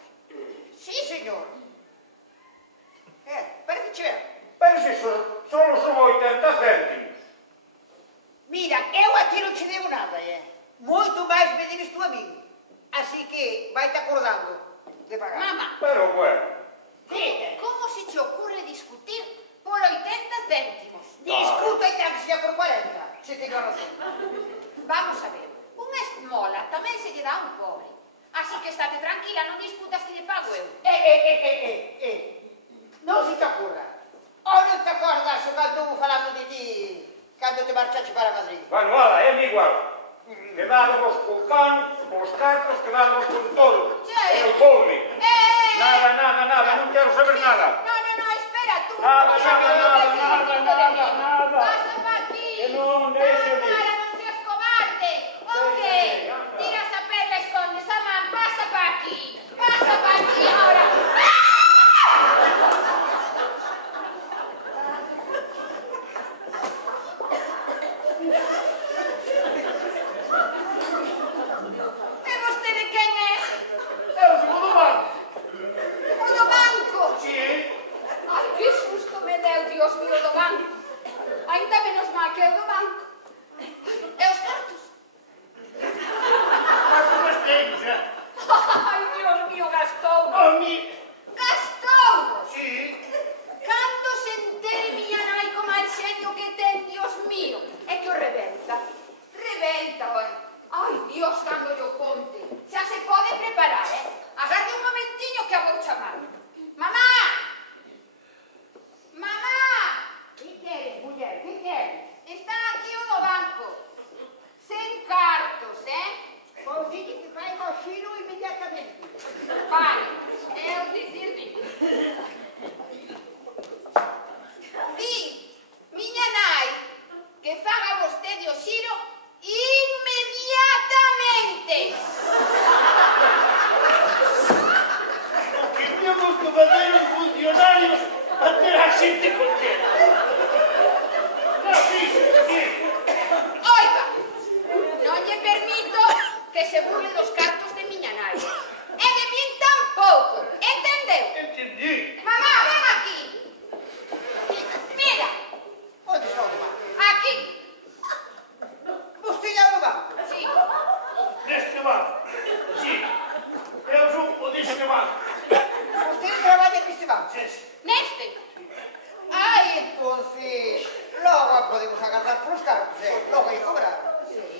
Sí, señor. Parece che ben. Pero se solo son 80 céntimos. Mira, eu a ti non che debo nada, Moito máis me debes tú a min. Así que vaite acordando de pagar. Mamá, Pero bueno. Dite. ¿cómo se te ocurre discutir por 80 céntimos? Discuta e que sea por 40, se teño razón. Vamos a ver, unha esmola tamén se lle dá a un pobre. Así que estate tranquila, non discutas que lle pago eu. Non se te acorda. Ou non te acordas cando vou falando de ti Cando te marchaste para Madrid? Bueno, ala, é igual. Quedábamos co can, os cartos, quedábamos con todo. Che. Eu poume. Nada, Nada, non quero saber nada. No, espera tú. Nada, Pasa que nada, no te nada, eches diciendo de mí. nada. Pasa pa' aquí. Que non, déxeme. Para, non seas cobarde. Hombre, Déxeme, anda. tiras a perla, escondes a man. Pasa pa' aquí. Pasa pa' aquí ahora. E vostede quen é? Eu sou do banco. O do banco. Sí. Ai, que susto me deu, Dios mío, do banco. Ainda menos mal que é o do banco. E os cartos? Mas tu non teño, xa. Ai, Dios mío, gastou. A mí. Gastou. Sí. Cando se entere miña nai co mal xeño que ten, Dios mío, é que o rebenta. Rebenta, oi. Ai, Dios, cando yo conte. Xa se pode preparar, Agarde un momentiño que a vou chamar. Mamá! Mamá! Que queres, muller? Que queres? Está aquí o no banco. Sen cartos, Pois dille que fai co xiro inmediatamente. Vale, eu dicirme. Di, miña nai, que faga vostede o xiro inmediatamente. O que temos que facer os funcionarios para ter a xente contenta. Sí. Oiga, non lle permito que se burle dos cartos de miña nai. E de min tampouco, entendeu? Entendí. Mamá, ven aquí. Mira, Onde está o do banco? aquí. Vostede é o do banco? Sí. Neste banco. Sí. Eu sou o deste banco. Vostede traballa neste banco? Sí. Neste. Ai, entonces, logo podemos agarrar polos cartos, logo hai cobrar.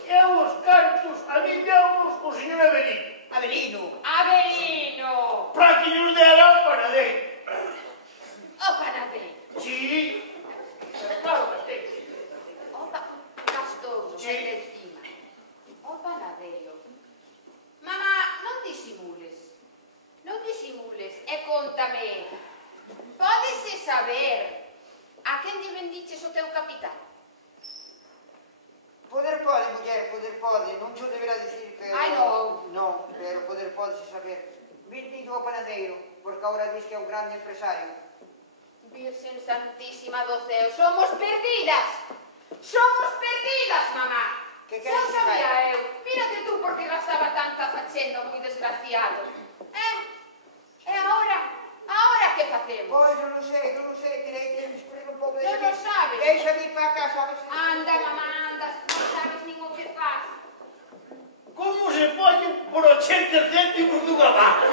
Eu os cartos a mí deus o señor Avelino. Avelino. Avelino. Para que nos dera o panadeiro. O panadeiro. Sí. Claro que ten. Gastou Sí. encima. O panadeiro. Mamá, non disimules. Non disimules e contame. Pódese saber a quen lle vendiches o teu capital? Poder pode, muller, poder pode. Non xo deberá dicir, pero... Ai, non. Non, pero poder pode se saber. Vendido ao panadeiro, porque agora dis que é un grande empresario. Virgen Santísima do ceo, somos perdidas! Somos perdidas, mamá! Que Xa queres o que sabía faiga? eu. Mírate tú porque gastaba tanta facendo, moi desgraciado. E agora que facemos? Pois, eu non sei, terei que esperar un pouco de Non lo sabes. Deixa vir para cá, sabes? Anda, mamá, anda, non sabes nin o que faz. Como se poñen por 80 céntimos dunha vaca?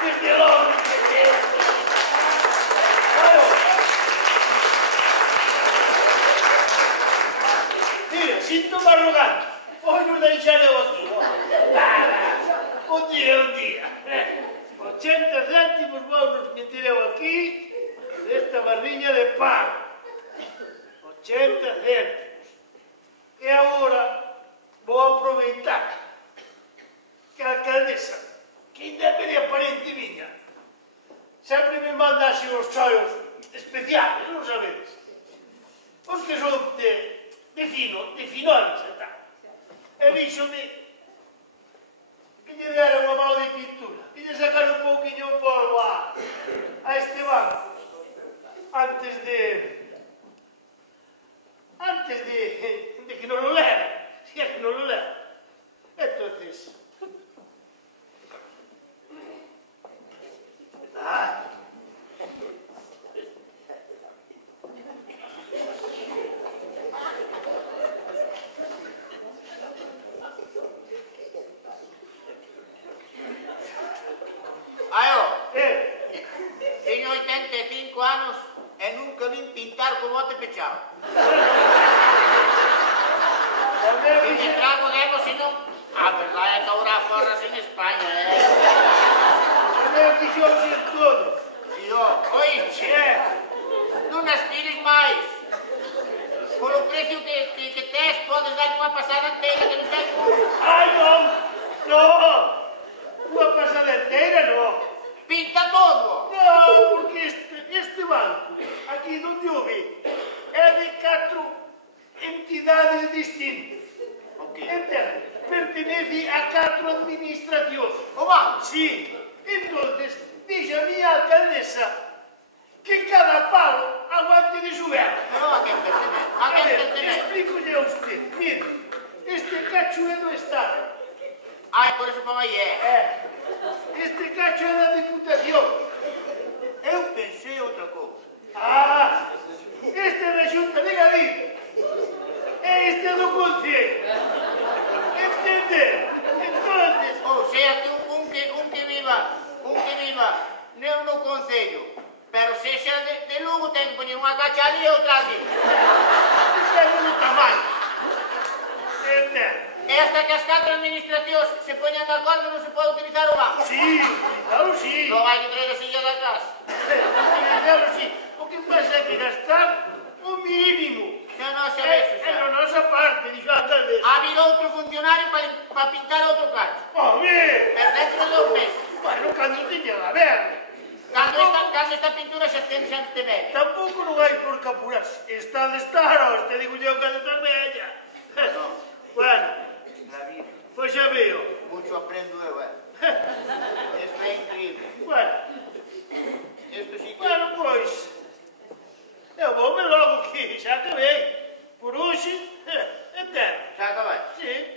Desde logo. Claro. Mira, sinto-me arrogante. Hoy non deixar eu aquí. Un día. 80 céntimos vou nos meter eu aquí desta barriña de pan. 80 céntimos. E agora vou aproveitar que a alcaldesa, que ainda é media parente miña, sempre me manda así os choios especiales, non sabedes? Os que son de finones e tal. E díxome que lle dera unha mão de pintura, que lle sacar un pouquinho o polvo a este banco antes de que non lo leva, si é que non lo leva. Entonces, Teño 85 anos e nunca vin pintar co bote pechado. Se me trago debo, senón... A verdade é que haurá forras en España, tamén fixouse en todo. Tío, oíche? Non as tires máis. Polo precio que tes, podes dar unha pasada inteira que non tens como. Ai, non! Non! Unha pasada inteira, non! Pinta todo. Non, porque este banco, aquí donde o vi, é de 4 entidades distintas. Ok. Entende? Pertenece a 4 administracións. O banco. Sí. Entonces, dixe a miña alcaldesa que cada palo aguante de su verbo. Pero a quen pertenece? A quen pertenece? Explícolle a usted. Mire, este cacho é do Estado. Ai, por eso como aí é. Este cacho é da Diputación. Eu pensei outra cousa. Ah, este é da Xunta de Galicia. E este é do Concello. Entende? Entonces, Ou sea que un que viva no Concello, pero sexa de Lugo ten que poñer unha cacha ali e outra ali. este é do tamaño. Entende? E hasta que as 4 administracións se poñan de acordo non se pode utilizar o banco. Sí, claro, sí. Non hai que traer a silla da casa. Claro, sí. O que pasa é que gastar o mínimo. Xa non se ve, É na nosa parte, dixo a alcaldesa. Ha habido outro funcionario para pintar outro cacho. Home! Pero dentro de 2 meses. Bueno, cando tiña a ver. Cando esta pintura xa este medio. Tampouco non hai por que apurarse. Está de estar, te digo eu cando estás bella. Bueno, La vida. pois xa veo. Mucho aprendo eu, Esto é increíble. Bueno, Esto sí que... bueno, pois. Eu voume logo que xa acabei. Por hoxe, entendo. Xa acabas. Sí,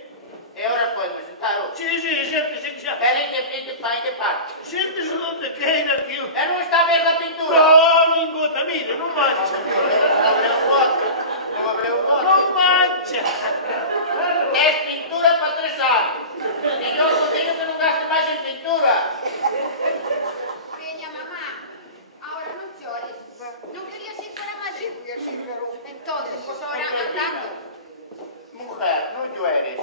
E agora podemos sentar outro. sí, xéntese que xa. Pero en que parte? Xéntese onde queira que eu... E non está verde a pintura? Non, ningota, mire, non mancha. Non abreu o outro. Non mancha. Es pintura para 3 anos. E yo digo que non gaste máis en pintura. Veña, mamá, ahora non chores. Non querías ir para Madrid? Sí, pero... Entonces, pues ahora andando. Mujer, non llores.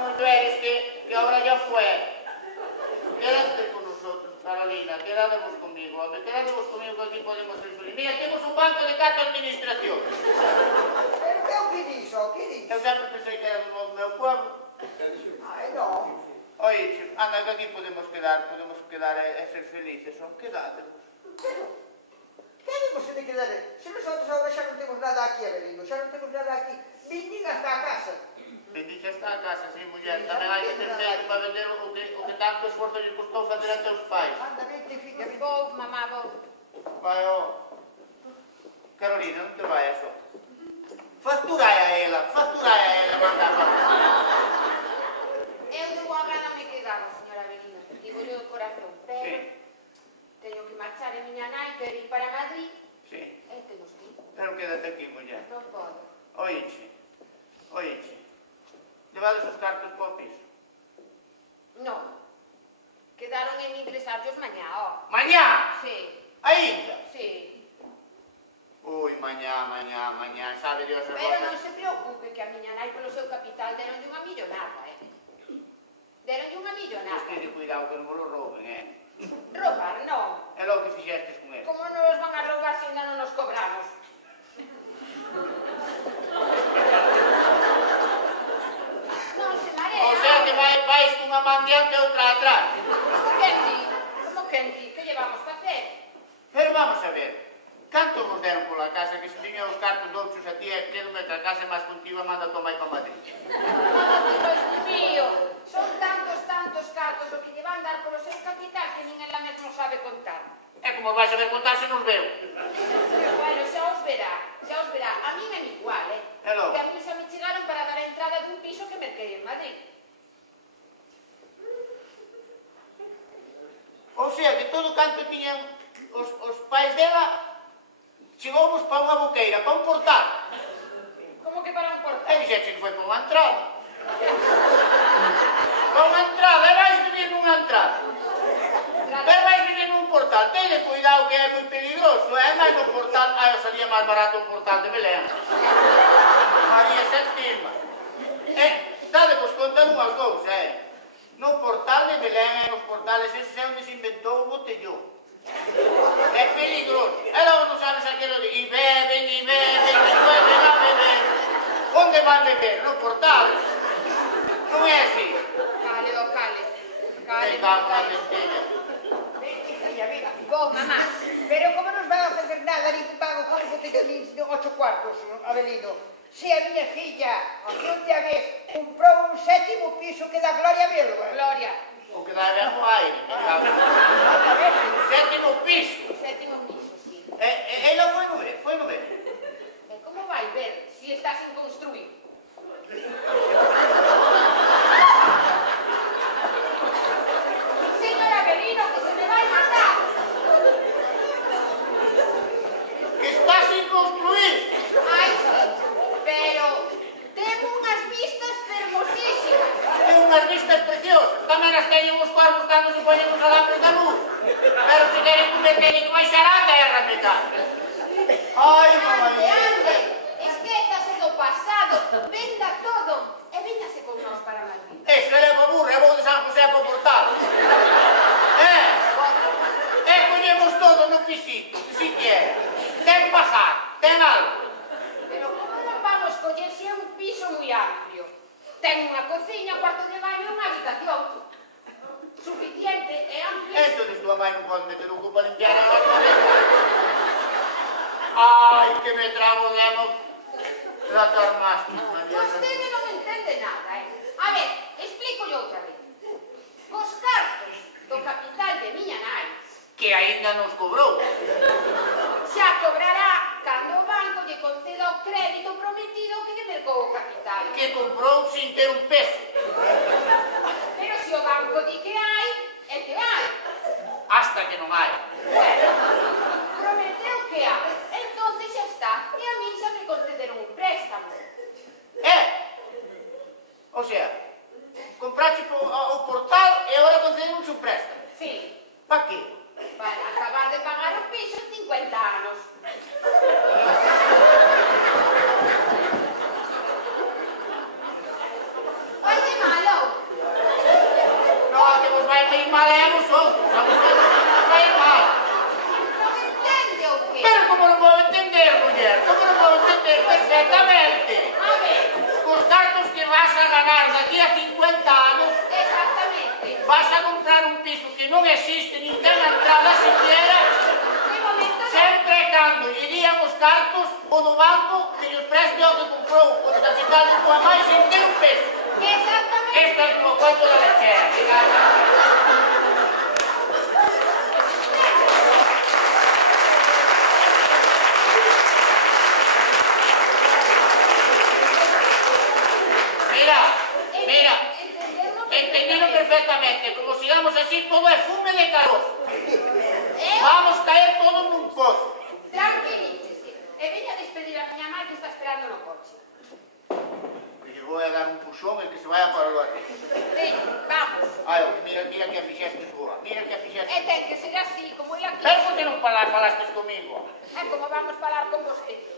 Non llores que ahora ya fue. Quédate con nosotros, Carolina. Quédate conmigo. Quédate conmigo que aquí podemos ser felices. Mira, temos un banco de 4 administracións. Eu que dixo, que dixo? Eu sempre pensei que era do meu pueblo. Ai, non. Oye, anda, que aquí podemos quedar e ser felices, son quedademos. Pero, que debemos de quedar? Se nosotros agora xa non temos nada aquí, Avelino, xa non temos nada aquí. Vindín hasta a casa. Bendicha está a casa, sí, muller. Tamén hai que ter tempo para vender o que tanto esforzo lles costou fazer a teus pais. Anda, vente, filla, vente. Vou, mamá, vou. Vai, Carolina, non te vayas, ó. Facturai a ela, manda. Eu de boa gana me quedaba, señora Avelina. Digo yo de corazón, pero... Sí. Teño que marchar en miña nai, quero ir para Madrid. Sí, E temos que ir. pero quédate aquí, muller. Non podo. Oiche. Levades os cartos para o piso. Non. Quedaron en ingresarlos mañá, ó. Mañá, Sí, ainda. sí. Ui, mañá, sabe Dios a Pero non cosa. se preocupe que a miña nai polo seu capital deronlle unha millonada, Deronlle unha millonada. Este cuidado que non vos lo rouben, Roubar, non. É logo que fixestes con ele. Como non os van a roubar se ainda non nos cobramos? Non se marea. O sea que vais cunha man diante e outra atrás. Quen di? Como quen di? Que llevamos facer? Pero vamos a ver, canto vos deron pola casa que se tiñan os cartos douchos a ti e quedo metra casa máis contigo e manda tomar para Madrid? Dios mío, son tantos cartos o que lle van dar polo seu capital que nin ela mesmo sabe contar. É como vais a ver contar se nos veu. Bueno, xa os verá. A mí é igual, E logo? Que a mí xa me chegaron para dar a entrada dun piso que merquei en Madrid. O sea que todo canto tiñan os pais dela chegounos para unha boqueira, para un portal. Como que para un portal? E dixeche que foi para unha entrada. Para unha entrada, e vais vivir nunha entrada. Pero vais vivir nun portal, tenle cuidado que é moi peligroso, é máis no portal, salía máis barato o portal de Belén. María Santísima. Dadevos conta dunha cousa, No portal de Belén e nos portales eses é onde se inventou o botellón. É peligroso. E logo non sabes aquilo de e beben, despois ven a beber. Onde van beber? No portal. Non é así. Cale, oh, cale. Me cago na centella. Ven, hija, venga. Vou, mamá. Pero como non vai a facer nada, nin pago como que teño nin 8 cuartos, Avelino. Se a miña filla, aquí un día vez, comprou un 7º piso que dá gloria a velo, Gloria. O que dá ben o aire. Me cago. Sétimo piso. Sétimo piso, sí. Ela foi no ver. E como vai ver si está sin construir? Señor Avelino, que se me vai matar. Que está sin construir. Ai, sí, pero ten unhas vistas fermosísimas. Ten unhas vistas preciosas. Tamén as teñen os corvos cando se poñen os alambres da luz. Pero se queren comer teñen que baixar a terra, me cago. Ai, mamãe. Ande, esquézase do pasado, venda todo e véndase con nós para Madrid. Se leva burra, eu vou de San José para o portal. Collemos todo no pisito, si quere. Ten pasar, ten algo. Pero como non vamos coller se é un piso moi amplio? Ten unha cociña, cuarto de baño e unha habitación. Suficiente e amplia. Entonces tua mãe non pode meter o cu para limpiar a cabeza. Ai, que me trago demo la tornaste. Vostede non entende nada, A ver, explícolle outra vez. Os cartos do capital de miña nai Que aínda nos cobrou. xa cobrará cando o banco lle conceda o crédito prometido que lle mercou o capital. Que comprou sin ter un peso. Pero se o banco di que hai, é que hai. Hasta que non hai. Bueno, prometeu que hai. Entonces xa está. E a mí xa me concederon un préstamo. O sea, compraste o portal e agora concedemos un préstamo. Sí, Pa que? para acabar de pagar o piso en 50 anos. Vai de malo. Non, que vos vai ir mal é a vosotros. A vosotros non vos vai ir mal. Non entende o que? Pero como non vou entender, muller? Como non vou entender perfectamente? A ver, Os cartos que vas a ganar daqui a 50 anos, exactamente. vas a comprar un piso que non existe, nin ten a entrada siquiera, De momento non. sempre e cando lle dían os cartos o do banco que lle preste ao que comprou o capital de tua mãe sin ter un peso. Exactamente. Este é como o cuento da lechera. Mira, entendieron perfectamente. Como sigamos así, todo é fume de carozo. Vamos caer todo nun pozo. Tranquilícese. E veña a despedir a miña mãe que está esperando no coche. Que lle vou a dar un puxón e que se vaya para o lugar. Veña, vamos. Ai, mira que a fixeste súa. Mira que a fixeste. E ten que ser así, como eu aquí. Pero por que non falastes comigo? É como vamos falar con vostede.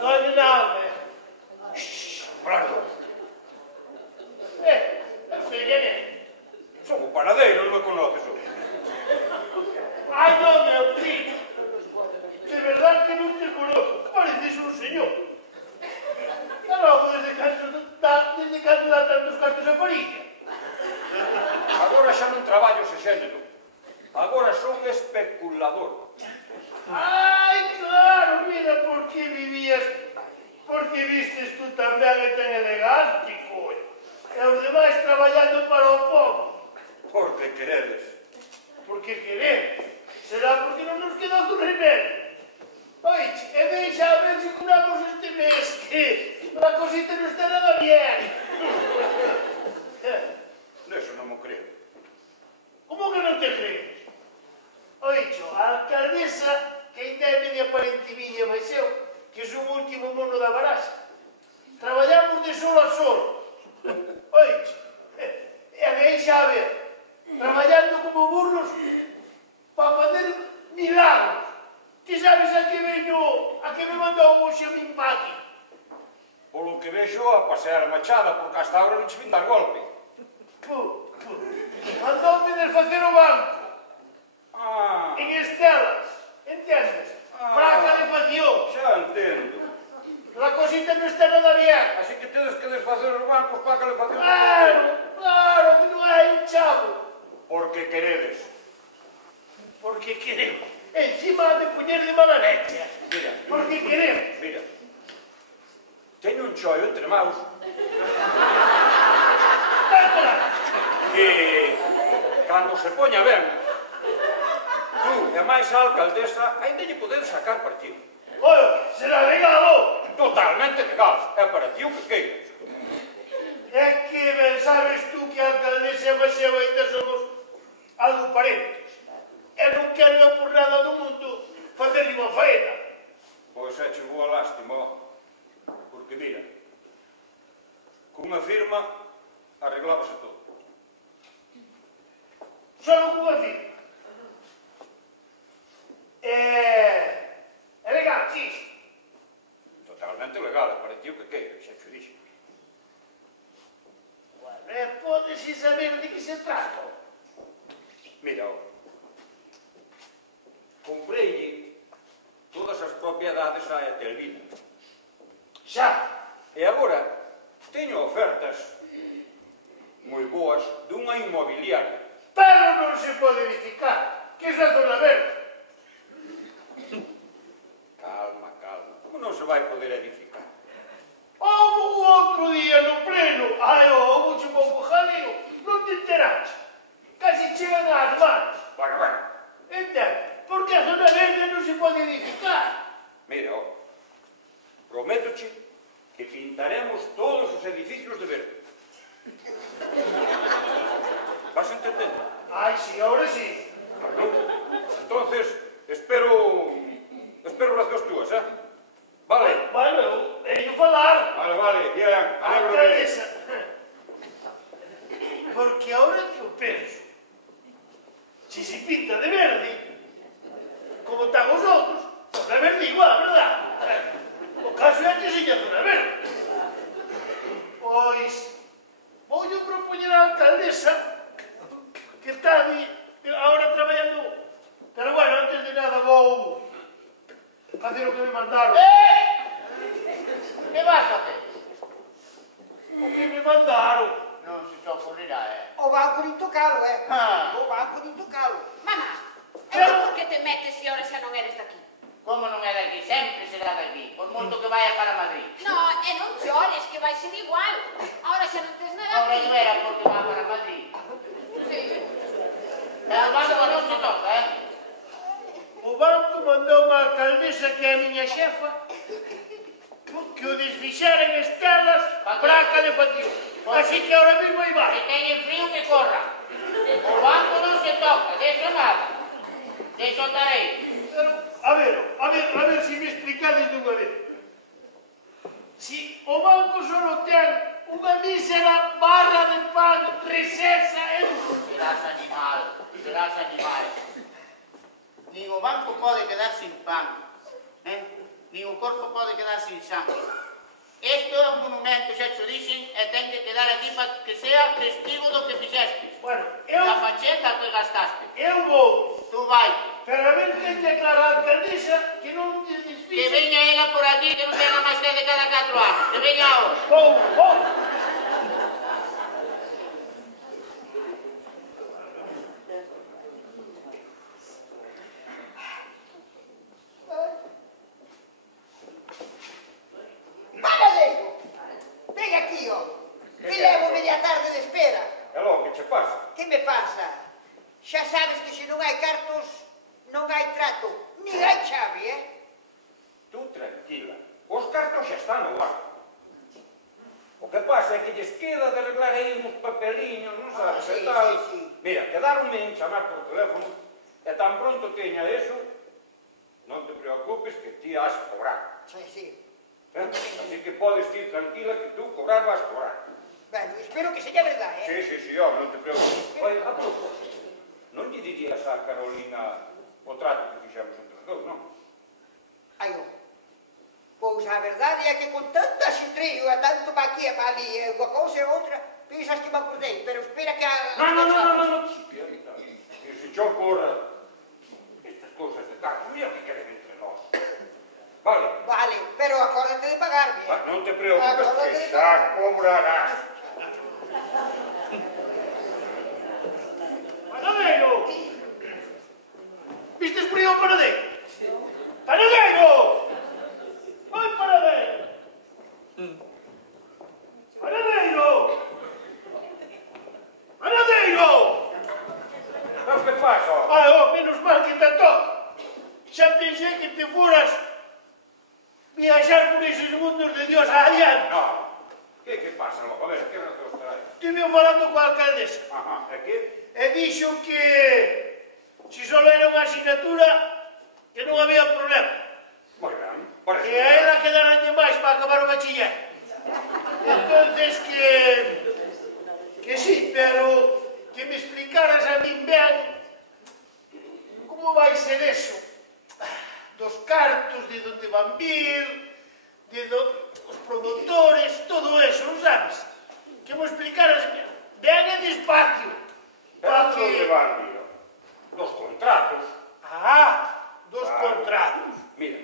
Non è nada. Prato. Fíjate. Son o panadeiro, non me conoces o. Ai, non, meu filho. De verdad que non te conozco. Pareces un señor. E logo, desde cando dá tantos cartos a farilla? Agora xa non traballo ese xénero. Agora son especulador. Ai, claro, mira por que vivías, porque vistes tú tamén e tan elegante, coi. E os demais traballando para o povo. Porque queredes. Porque queremos. Será porque non nos queda outro remedio. Oiche, e deixa a ver se curamos este mes, que la cosita non está nada bien. Neso non mo creo. Como que non te crees? Oicho, a alcaldesa, que ainda é media parentimiña máis eu, que son o último mono da baraxa. Traballamos de sol a sol. Oicho, e a deixa a ver, traballando como burros para facer milagros. Ti sabes a que ven mandou hoxe a min pa aquí. Polo que vexo a pasear a machada, porque hasta agora non che vin dar golpe. Mandoume desfacer o banco. Ah, En estelas, entendes? Para a calefacción. xa entendo. La cosita non está nada bien. Así que tedes que desfacer os bancos para a calefacción. Claro, que non hai un chavo. Porque queredes. Porque queremos. Encima de poñer de mala leche. Mira, Porque queremos. mira. Teño un chollo entre maus Dámela. que, cando se poña ben, tú e máis a alcaldesa ainda lle podedes sacar partido. Oye, será legal. Totalmente legal. É para ti o que queiras. É que ben sabes tú que a alcaldesa e a Maxeo ainda somos algo parentes. E non quero eu por nada do mundo facerlle unha faena. Pois é che boa lástima, ó. Porque mira, cunha firma arreglábase todo. Só cunha firma. É legal, sí. Totalmente legal, é para ti o que queiras, xa che dixo. Bueno, podes saber de que se trata. Mira, ó. Compreille todas as propiedades a Etelvina. Xa. E agora teño ofertas moi boas dunha inmobiliaria. Pero non se pode edificar, que esa zona verde. Calma, calma. Como non se vai poder edificar? Houve o outro día no pleno, houve un pouco jaleo, non te enteraste. Casi chegan ás manos. Bueno. Entende? Porque a zona verde non se pode edificar. Mira, ó. Prométoche que pintaremos todos os edificios de verde. Vas entendendo? Ai, sí, ahora sí. Bueno, entonces, espero razóns túas, eh? Vale. Bueno, eu veño falar. Vale, bien. Alegro de... Alcaldesa. Porque ahora que eu penso, se se pinta de verde, como están os outros, zona verde igual, verdad? O caso é que seña zona verde. Pois, voulle propoñer á alcaldesa que está ahora traballando. Pero bueno, antes de nada vou facer o que me mandaron. Que vas a facer? O que me mandaron. Non se te ocurrirá, O banco nin tocalo, Ah. O banco nin tocalo. Mamá, pero por que te metes se ahora xa non eres daqui? Como non é daqui? Sempre será daqui. Por moito que vaya para Madrid. No, e non chores, que vai ser igual. Ahora xa non tes nada Ahora aquí. non era porque va para Madrid. Sí. E o banco non se toca, O banco mandou a alcaldesa, que é a miña xefa, que o desfixara en estelas para a calefacción. Así que ahora mismo aí Se vai. teñen frío que corra. O banco non se toca, deso nada. Deso estarei. Pero, a ver se me explicades dunha vez. Si o banco só ten unha mísera barra de pan recesa Serás animal. Nin o banco pode quedar sin pan, nin o corpo pode quedar sin sangue. Isto é un monumento, xa te dixen, e ten que quedar aquí para que sea testigo do que fixestes. Bueno, Da facheta que gastaste. eu vou. Tú vai. Pero a ver quen te aclara a alcaldesa que non te Que desfixe. veña ela por aquí, que non tenga máis que de cada 4 anos. Que veña ahora. Vou. Pagalego, ven aquí, que levo media tarde de espera. É logo, que che pasa? Que me pasa? Xa sabes que se non hai cartos, non hai trato, nin hai chave, Tú tranquila. Os cartos xa están no banco. O que pasa é que lles queda de arreglar aí uns papeliños, non sabes, sí, e tal. sí. Mira, quedaronme en chamar por teléfono e tan pronto teña eso, non te preocupes que ti has cobrar. Sí. Así que podes ir tranquila que tú cobrar vas cobrar. Bueno, espero que seña verdad, Sí, home, non te preocupes. Oye, a propósito, non lle dirías a Carolina o trato que fixemos entre os dous, non? Ai, Pois a verdade é que con tanto axitrío e tanto pa aquí e pa ali e unha cousa e outra, pensas que me acordei, pero espera que... No. Que se te ocurra estas cousas de carro, mira que queres entre nós. Vale. Vale, pero acórdate de pagarme. Non te preocupes, que xa cobrarás. Panadeiro! Vistes por aí o panadeiro? Panadeiro! Oi, panadeiro! Panadeiro! Panadeiro! Mas que pasa? Menos mal que te toca. Xa pensei que te furas viaxar por esos mundos de Dios adiante. No. Que pasa, logo? A ver, que razón traes? Estive falando coa alcaldesa. Ajá, é que? E dixo que se só era unha asignatura que non había problema. Moi ben, parece Que a ela quedaranlle máis para acabar o bachiller. Entonces que sí, pero que me explicaras a min ben como vai ser eso dos cartos, de onde van vir, os produtores, todo eso, non sabes? Que me explicaras ben e despacio. Pero onde van, mira? Dos contratos. Dos contratos. Mira,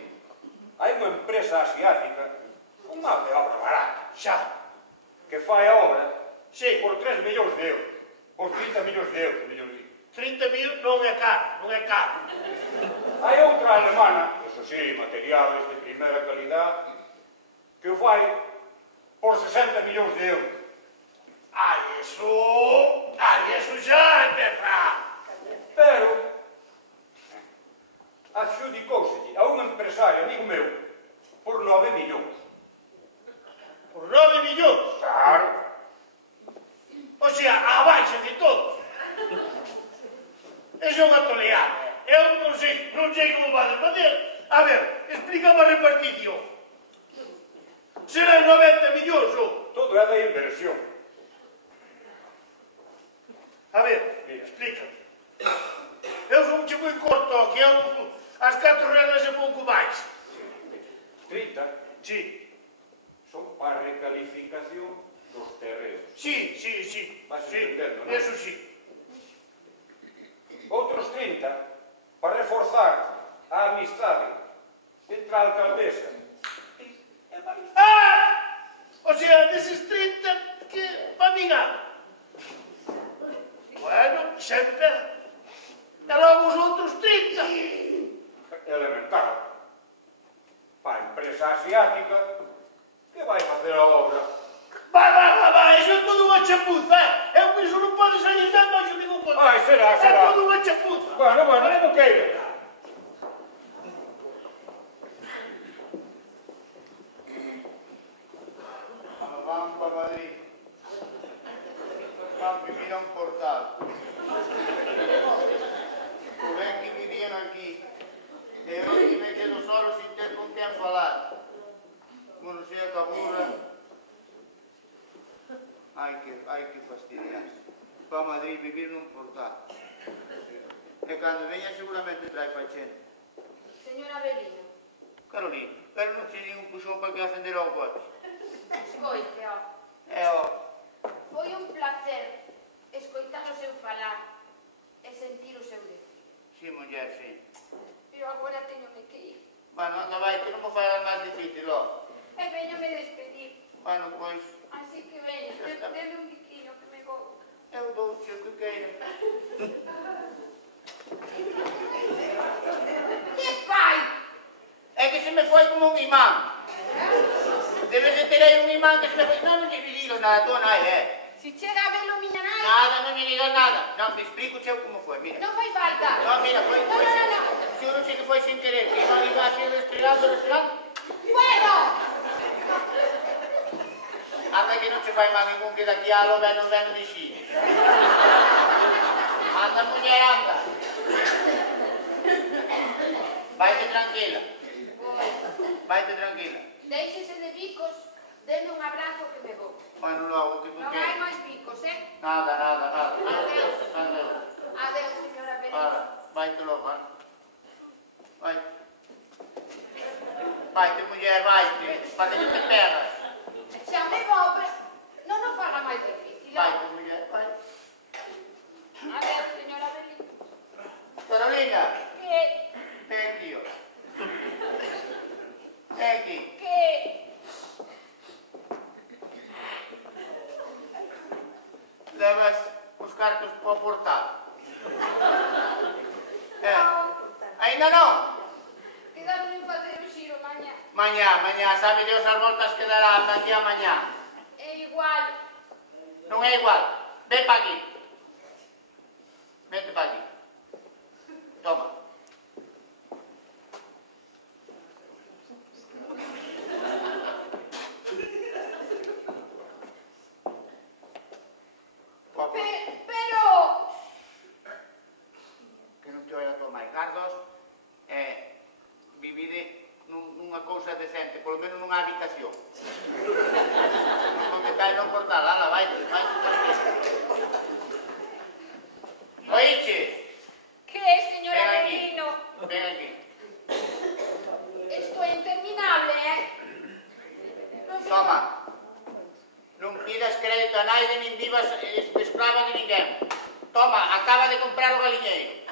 hai unha empresa asiática con má de obra barata, Xa, que fai a obra sí, por 3 millóns de euros, por 30 millóns de euros, millóns de 30.000 non é caro, non é caro. Hai outra alemana, eso sí, materiales de primeira calidad, que o fai por 60 millóns de euros. Eso xa empeza. Pero adxudicóuselle a un empresario amigo meu por 9 millóns. Por 9 millóns. Claro. O sea, a baixa de todo. Eso é unha toleada. Eu non sei como vas a facer. A ver, explícame a repartición. Será 90 millóns ou? Todo é da inversión. A ver, explícame. Eu son moi corto, que eu as 4 reglas e pouco máis. 30 Sí, son para recalificación dos terrenos. sí. Vas Sí, entendendo, non? eso sí. Outros 30 para reforzar a amistade entre a alcaldesa. O sea, deses 30 que va minar. Bueno, sempre. E logo os outros 30. Elemental. Para a empresa asiática que vai facer a obra. Va, eso é todo unha chapuza. Eu penso non pode salir ben, mas eu digo contento. Ai, será. É todo unha chapuza. Bueno, como queira. Van para Madrid. Van vivir a un portal. O ben que vivían aquí. E eu que me quedo solo sin ter con quen falar. Bueno, se acabura. Hai que fastidiarse. Para Madrid vivir nun portal. E cando veña seguramente trae fachenda. Señora Belino, Carolina, pero non che din un puxón para que acender o coche. escoite, ó. Foi un placer escoitar o seu falar e sentir o seu decir. Sí, muller, sí. Eu agora teñome que ir. Bueno, anda vai, que non me fai máis difícil, ó. E veñome despedir. Bueno, pois, Así que veño, deme un biquinho que me vou. eu dou o que queira. Que fai? É que se me foi como un imán. Debes de ter aí un imán que se me foi... Non lle digas nada, tú nai, Si chega a velo miña nai, Nada, non lle digas nada. Non, te explico eu como foi, mira. non fai falta. Non, mira, foi... No. Xuro que foi sin querer, que iba así desplegando. Bueno, Anda que non che fai mal ningún que daqui a lo non ven de xí. Anda, muller, anda. Vaite tranquila. Vaite tranquila. déixese de bicos, deme un abrazo que me vou. Bueno, logo, que tú Non hai queres. máis bicos, Nada. Adeus. Adeus. Adeus, señora Belino. Vaite logo, anda. Vai. Vaite, muller, vaite. e te pegas. Xa me vou, pero non o faga máis difícil. Vai, tu muller, vai. A ver, señora Belín. Carolina, Que... ven aquí, ó. Ven aquí. Que... Levas os cartos para o portal. Ainda non? Quedamos en facer o xiro mañá. Mañá, sabe Dios as voltas que dará ata aquí a mañá. É igual. Non é igual. Ven pa aquí. Vente pa aquí. Toma. Pero... Que non te vai a tomar cardos, vivide nunha cousa decente, polo menos nunha habitación. Non me cae no portal, ala, vai tranquilo. Oíche, Que, señora ven aquí, Belino? ven aquí. Isto é interminable, Non sei- Toma, non pidas crédito a naide nin vivas esclava de ninguén. Toma, acaba de comprar o galiñeiro.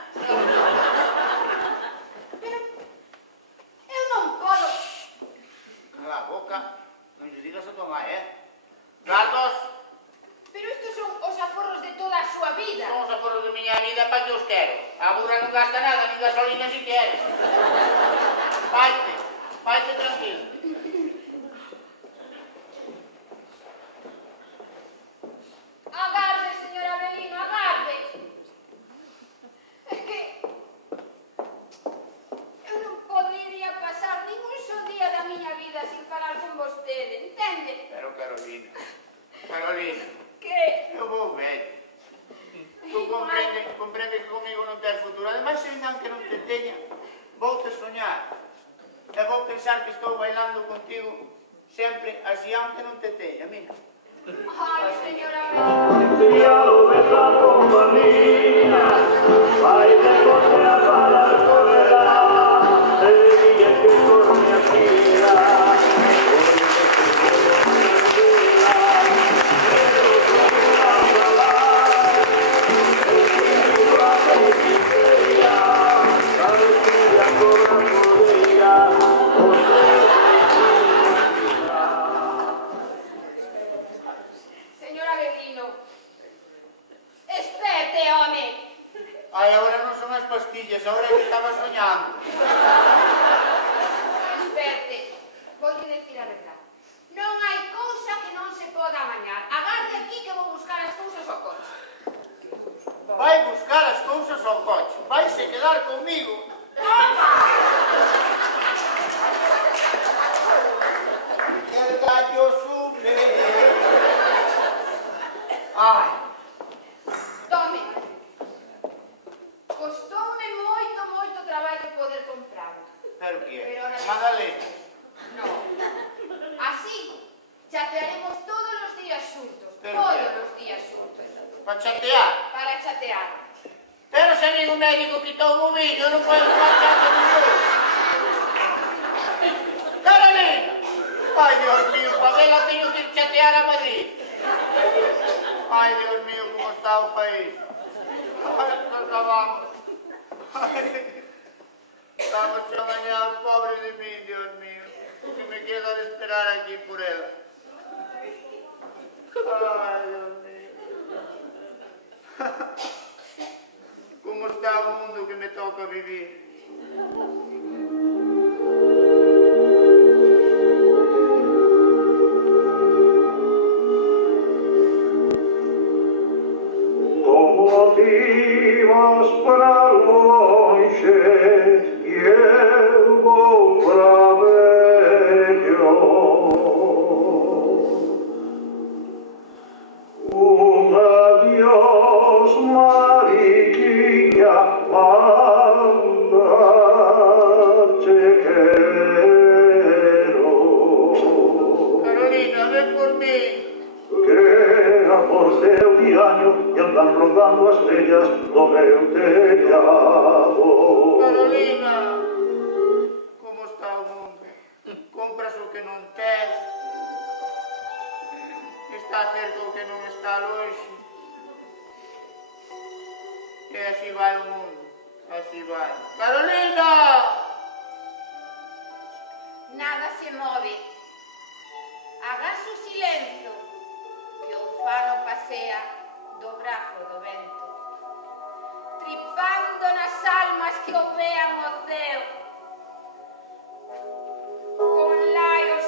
Pero... Eu non podo... Cala a boca, non lle digas a tua mãe, Carlos, Pero estos son os aforros de toda a súa vida. son os aforros de miña vida para que os quero. A burra non gasta nada, nin gasolina si quere. Vaite tranquilo. Agarde, señora Belino, agarde. É que... Eu non podería pasar ningún só día da miña vida sin falar con vostede, entende? Pero Carolina, Que... eu vou ver. Tú comprende que comigo non tes futuro. Ademais, se aunque non te teña, vou te soñar. E vou pensar que estou bailando contigo sempre así, aunque non te teña, mira. Ai, señora Belino. Diálogo de la compañía, baile con la bala correrá, el día que corre aquí, Señora Belino. Esperte, home. Ai, agora non son as pastillas, agora é que estaba soñando. Esperte. Voulle decir a verdade. Non hai cousa que non se poda amañar. Agarde aquí que vou buscar as cousas ao coche. Vai buscar as cousas ao coche. Vaise quedar comigo. Que el gallo sube. Ai, Tome. Costoume moito traballo poder comprarlo. pero que é? Pero ahora- Magdalena. No. Así chatearemos todos os días xuntos. Pero Todos que? os días xuntos. Para chatear. Para chatear. Pero se amigo médico quitou o mobillo, non podes tomar chate ningún. Carolina! Ai, Dios mío, para vela teño que ir chatear a Madrid. Ai, Dios mío, como está o país. Ai, acabamos. Ai, estamos chamañados, pobre de mí, Dios mío. Que me queda de esperar aquí por ela. Ai, Dios mío. Como está o mundo que me toca vivir. como vivas para longe, e eu vou para velho. Um adiós, Mariquinha, manda te quero. Carolina, ven por mí. Que amor seu diaño e andan rondando as vellas do meu tellado. Carolina, como está o mundo? Compras o que non tes, facer co que non está longe. E así vai o mundo, así vai. Carolina! Nada se move. Hagas o silencio, que o fano pasea do brazo do vento, tripando nas almas que o vean o ceo, con laios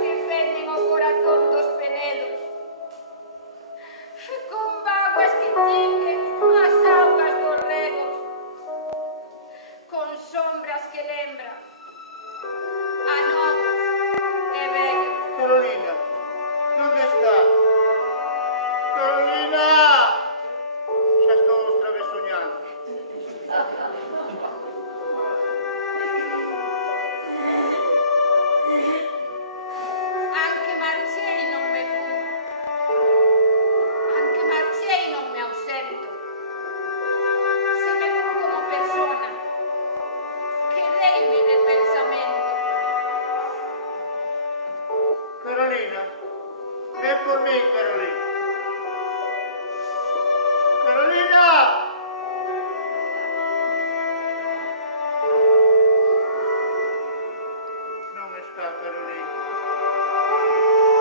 que fenden o corazón dos penedos, con vaguas que tinguen as augas dos regos, con sombras que lembran a novos e vellos. Carolina, onde está? Carolina! Xa estou outra vez soñando. Anque marchei non me fumo, anque marchei non me ausento. Se me fun como persona, quedeime de pensamento. Carolina, ven por mí, Carolina. Carolina! Non está Carolina.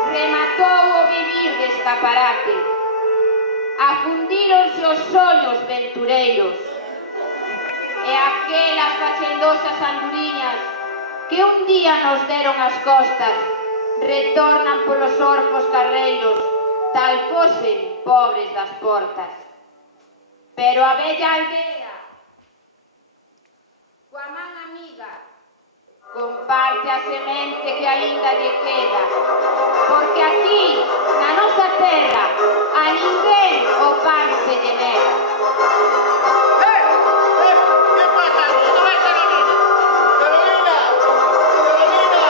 Rematou o vivir de escaparate, afundíronse os soños ventureiros, e aquelas facendosas anduriñas que un día nos deron as costas retornan polos orfos carreiros, tal fosen pobres das portas. Pero a bella aldea, coa man amiga, comparte a semente que aínda lle queda, porque aquí, na nosa terra, a ninguén o pan se lle nega. ¿Qué pasa? ¿Dónde va Carolina? ¡Carolina! ¡Carolina!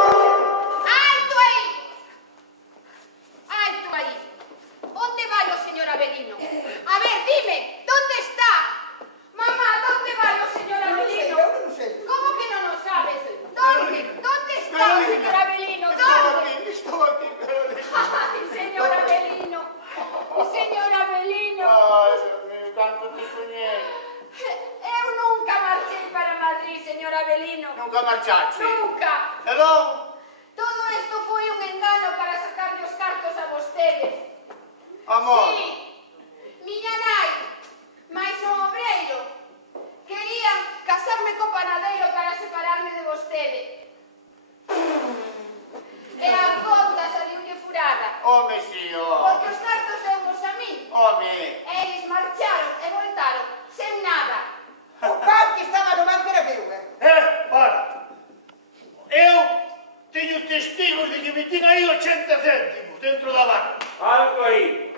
¡Alto ahí! ¡Alto ahí! ¿Dónde va el señor Avelino? A ver, dime, ¿dónde está? Mamá, ¿dónde va el señor Avelino? Non sei. ¿Cómo que no lo sabes? ¿Dónde está el señor Avelino? ¿Dónde? Estou aquí, Carolina. ¡Ay, señor Avelino! ¡Señor Avelino! Ai, Dios mío, tanto te soñei. Eu nunca marchei para Madrid, señor Avelino. Nunca marchaste. Nunca. E non? Todo esto foi un engano para sacarlle os cartos a vostedes. Amor. Sí, miña nai, máis un obreiro, querían casarme co panadeiro para separarme de vostede. E a conta saliulle furada, Home, si, porque os cartos deuvos a min. Home. E eles marcharon e voltaron sen nada. O pan que estaba no banco era meu, Ora, eu teño testigos de que metín aí 80 céntimos dentro da barra. Alto aí.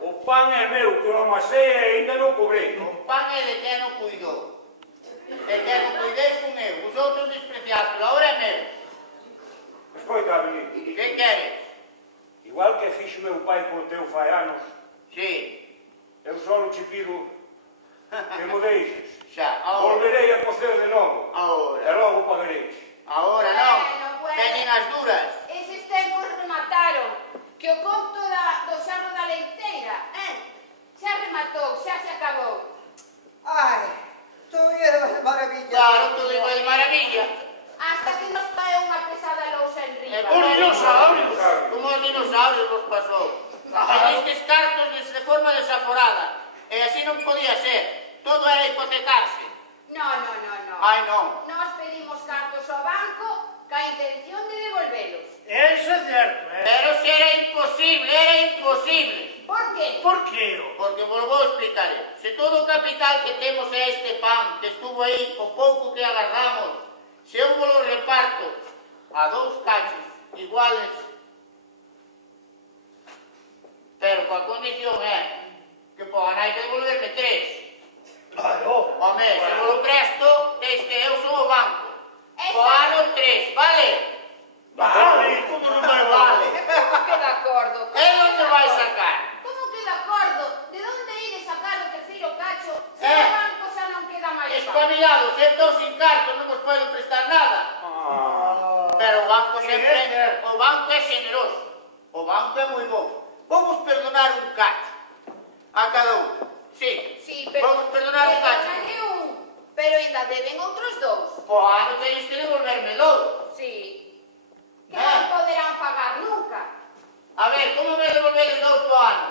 O pan é meu, que o amasei e ainda non cobrei. O pan é de quen o cuidou. De quen o cuidei con eu. Os outros despreciados, pero agora é meu. Escoita, Avelino. Que queres? Igual que fixo meu pai co teu fai anos, Sí. eu só che pido que mo deixes. Xa, ahora. Volverei a cocer de novo. E Ahora. logo pagareis. Ahora non. Bueno. Veñen as duras. Eses tempos remataron, que o conto do xarro da leiteira, xa rematou, xa se acabou. Ai, todo era maravilla. Claro, todo igual de maravilla. Hasta que nos cae unha pesada lousa en riba. Os dinosaurios. Como os dinosaurios nos pasou. En estes cartos de forma desaforada. E así non podía ser. Todo era hipotecarse. No. Ai, non. Nos pedimos cartos ao banco ca intención de devolvelos. Eso é certo, Pero se era imposible. Por qué? Por que? Porque vos vou explicar. Se todo o capital que temos é este pan que estuvo aí, o pouco que agarramos, se eu vos lo reparto a 2 cachos iguales, pero coa condición é que poganais devolverme 3. Claro. Home, se vos lo presto, eu son o banco. O ano 3, vale? Vale. como non me vale? Como que de acordo? El non te vai sacar. Como que de acordo? De onde ide sacar o terceiro cacho se o banco xa non queda máis vale? Espabilados, estou sin cartos, non vos podo prestar nada. Pero o banco sempre, o banco é generoso. O banco é moi bom. Vamos perdonar un cacho a cada un. Sí, vamos perdonar un cacho. Perdonaré un, pero ainda deben outros dous. O ano tenéis que devolverme dous. Sí. Que non poderán pagar nunca. A ver, como me devolvedes dous po ano?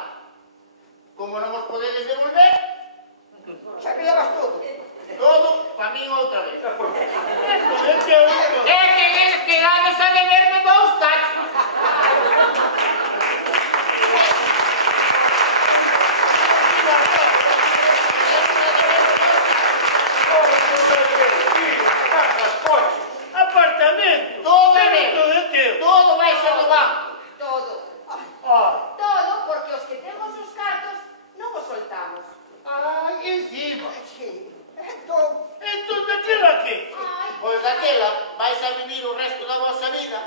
Como non vos podedes devolver? Xa que levas todo. Todo, pa min outra vez. É que é único. É que eles quedades a deberme dous cachos. Apartamento. Todo é Pero meu. todo é teu. Todo vai ser do banco. Todo. Todo porque os que temos os cartos non os soltamos. Ai, encima. Sí. Entón, Entón, daquela que? Ai, Pois daquela vais a vivir o resto da vosa vida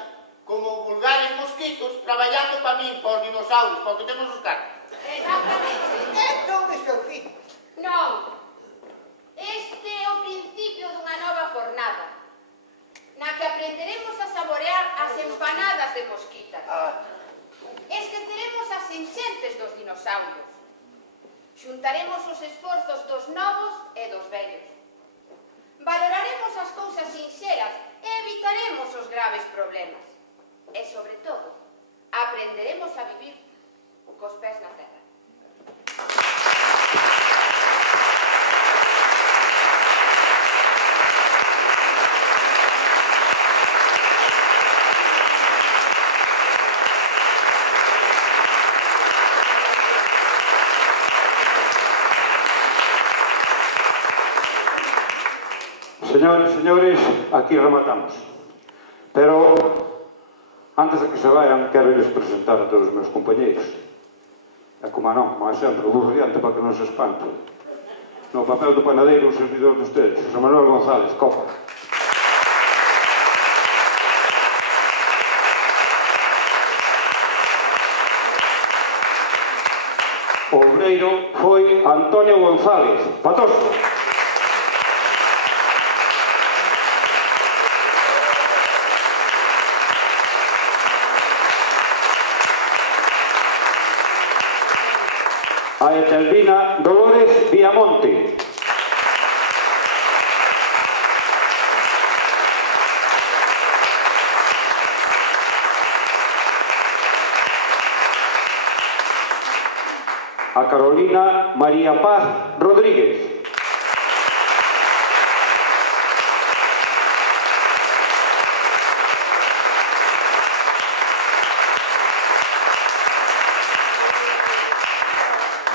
como vulgares mosquitos traballando pa min, por dinosaurios, porque temos os cartos. exactamente. entón isto é o fin. Non. Este é o principio dunha nova jornada na que aprenderemos a saborear as empanadas de mosquitas. Esqueceremos as enxentes dos dinosaurios. Xuntaremos os esforzos dos novos e dos vellos. Valoraremos as cousas sinxeras e evitaremos os graves problemas. E, sobre todo, aprenderemos a vivir cos pés na terra. Señores, señores, aquí rematamos. Pero, antes de que se vayan, quero irles presentar a todos os meus compañeiros. E como non, como é sempre, o burro diante para que non se espante. No papel do panadeiro, o servidor de ustedes, José Manuel González, Copa. O obreiro foi Antonio González, Patoso. A Etelvina Dolores Viamonte. A Carolina María Paz Rodríguez.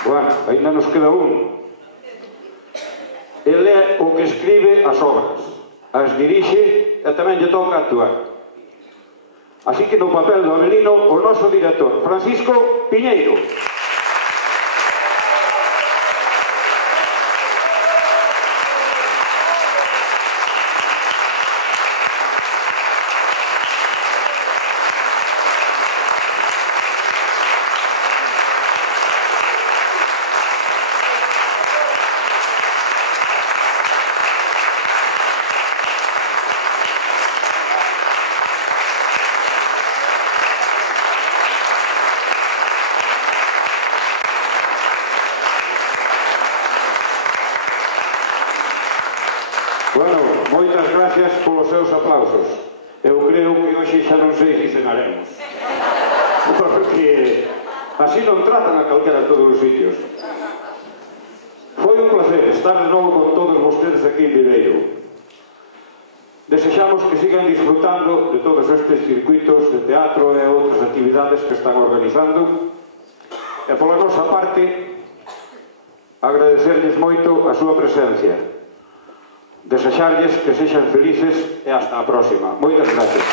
Bueno, ainda nos queda un. Ele é o que escribe as obras, as dirixe e tamén lle toca actuar. Así que no papel do Avelino, o noso director, Francisco Piñeiro. Bueno, moitas gracias polos seus aplausos. Eu creo que hoxe xa non sei se cenaremos. Porque así non tratan a calquera en todos os sitios. Foi un placer estar de novo con todos vostedes aquí en Viveiro. Desexamos que sigan disfrutando de todos estes circuitos de teatro e outras actividades que están organizando. E pola nosa parte, agradecerles moito a súa presencia. Desexarlles que sexan felices e hasta a próxima. Moitas gracias.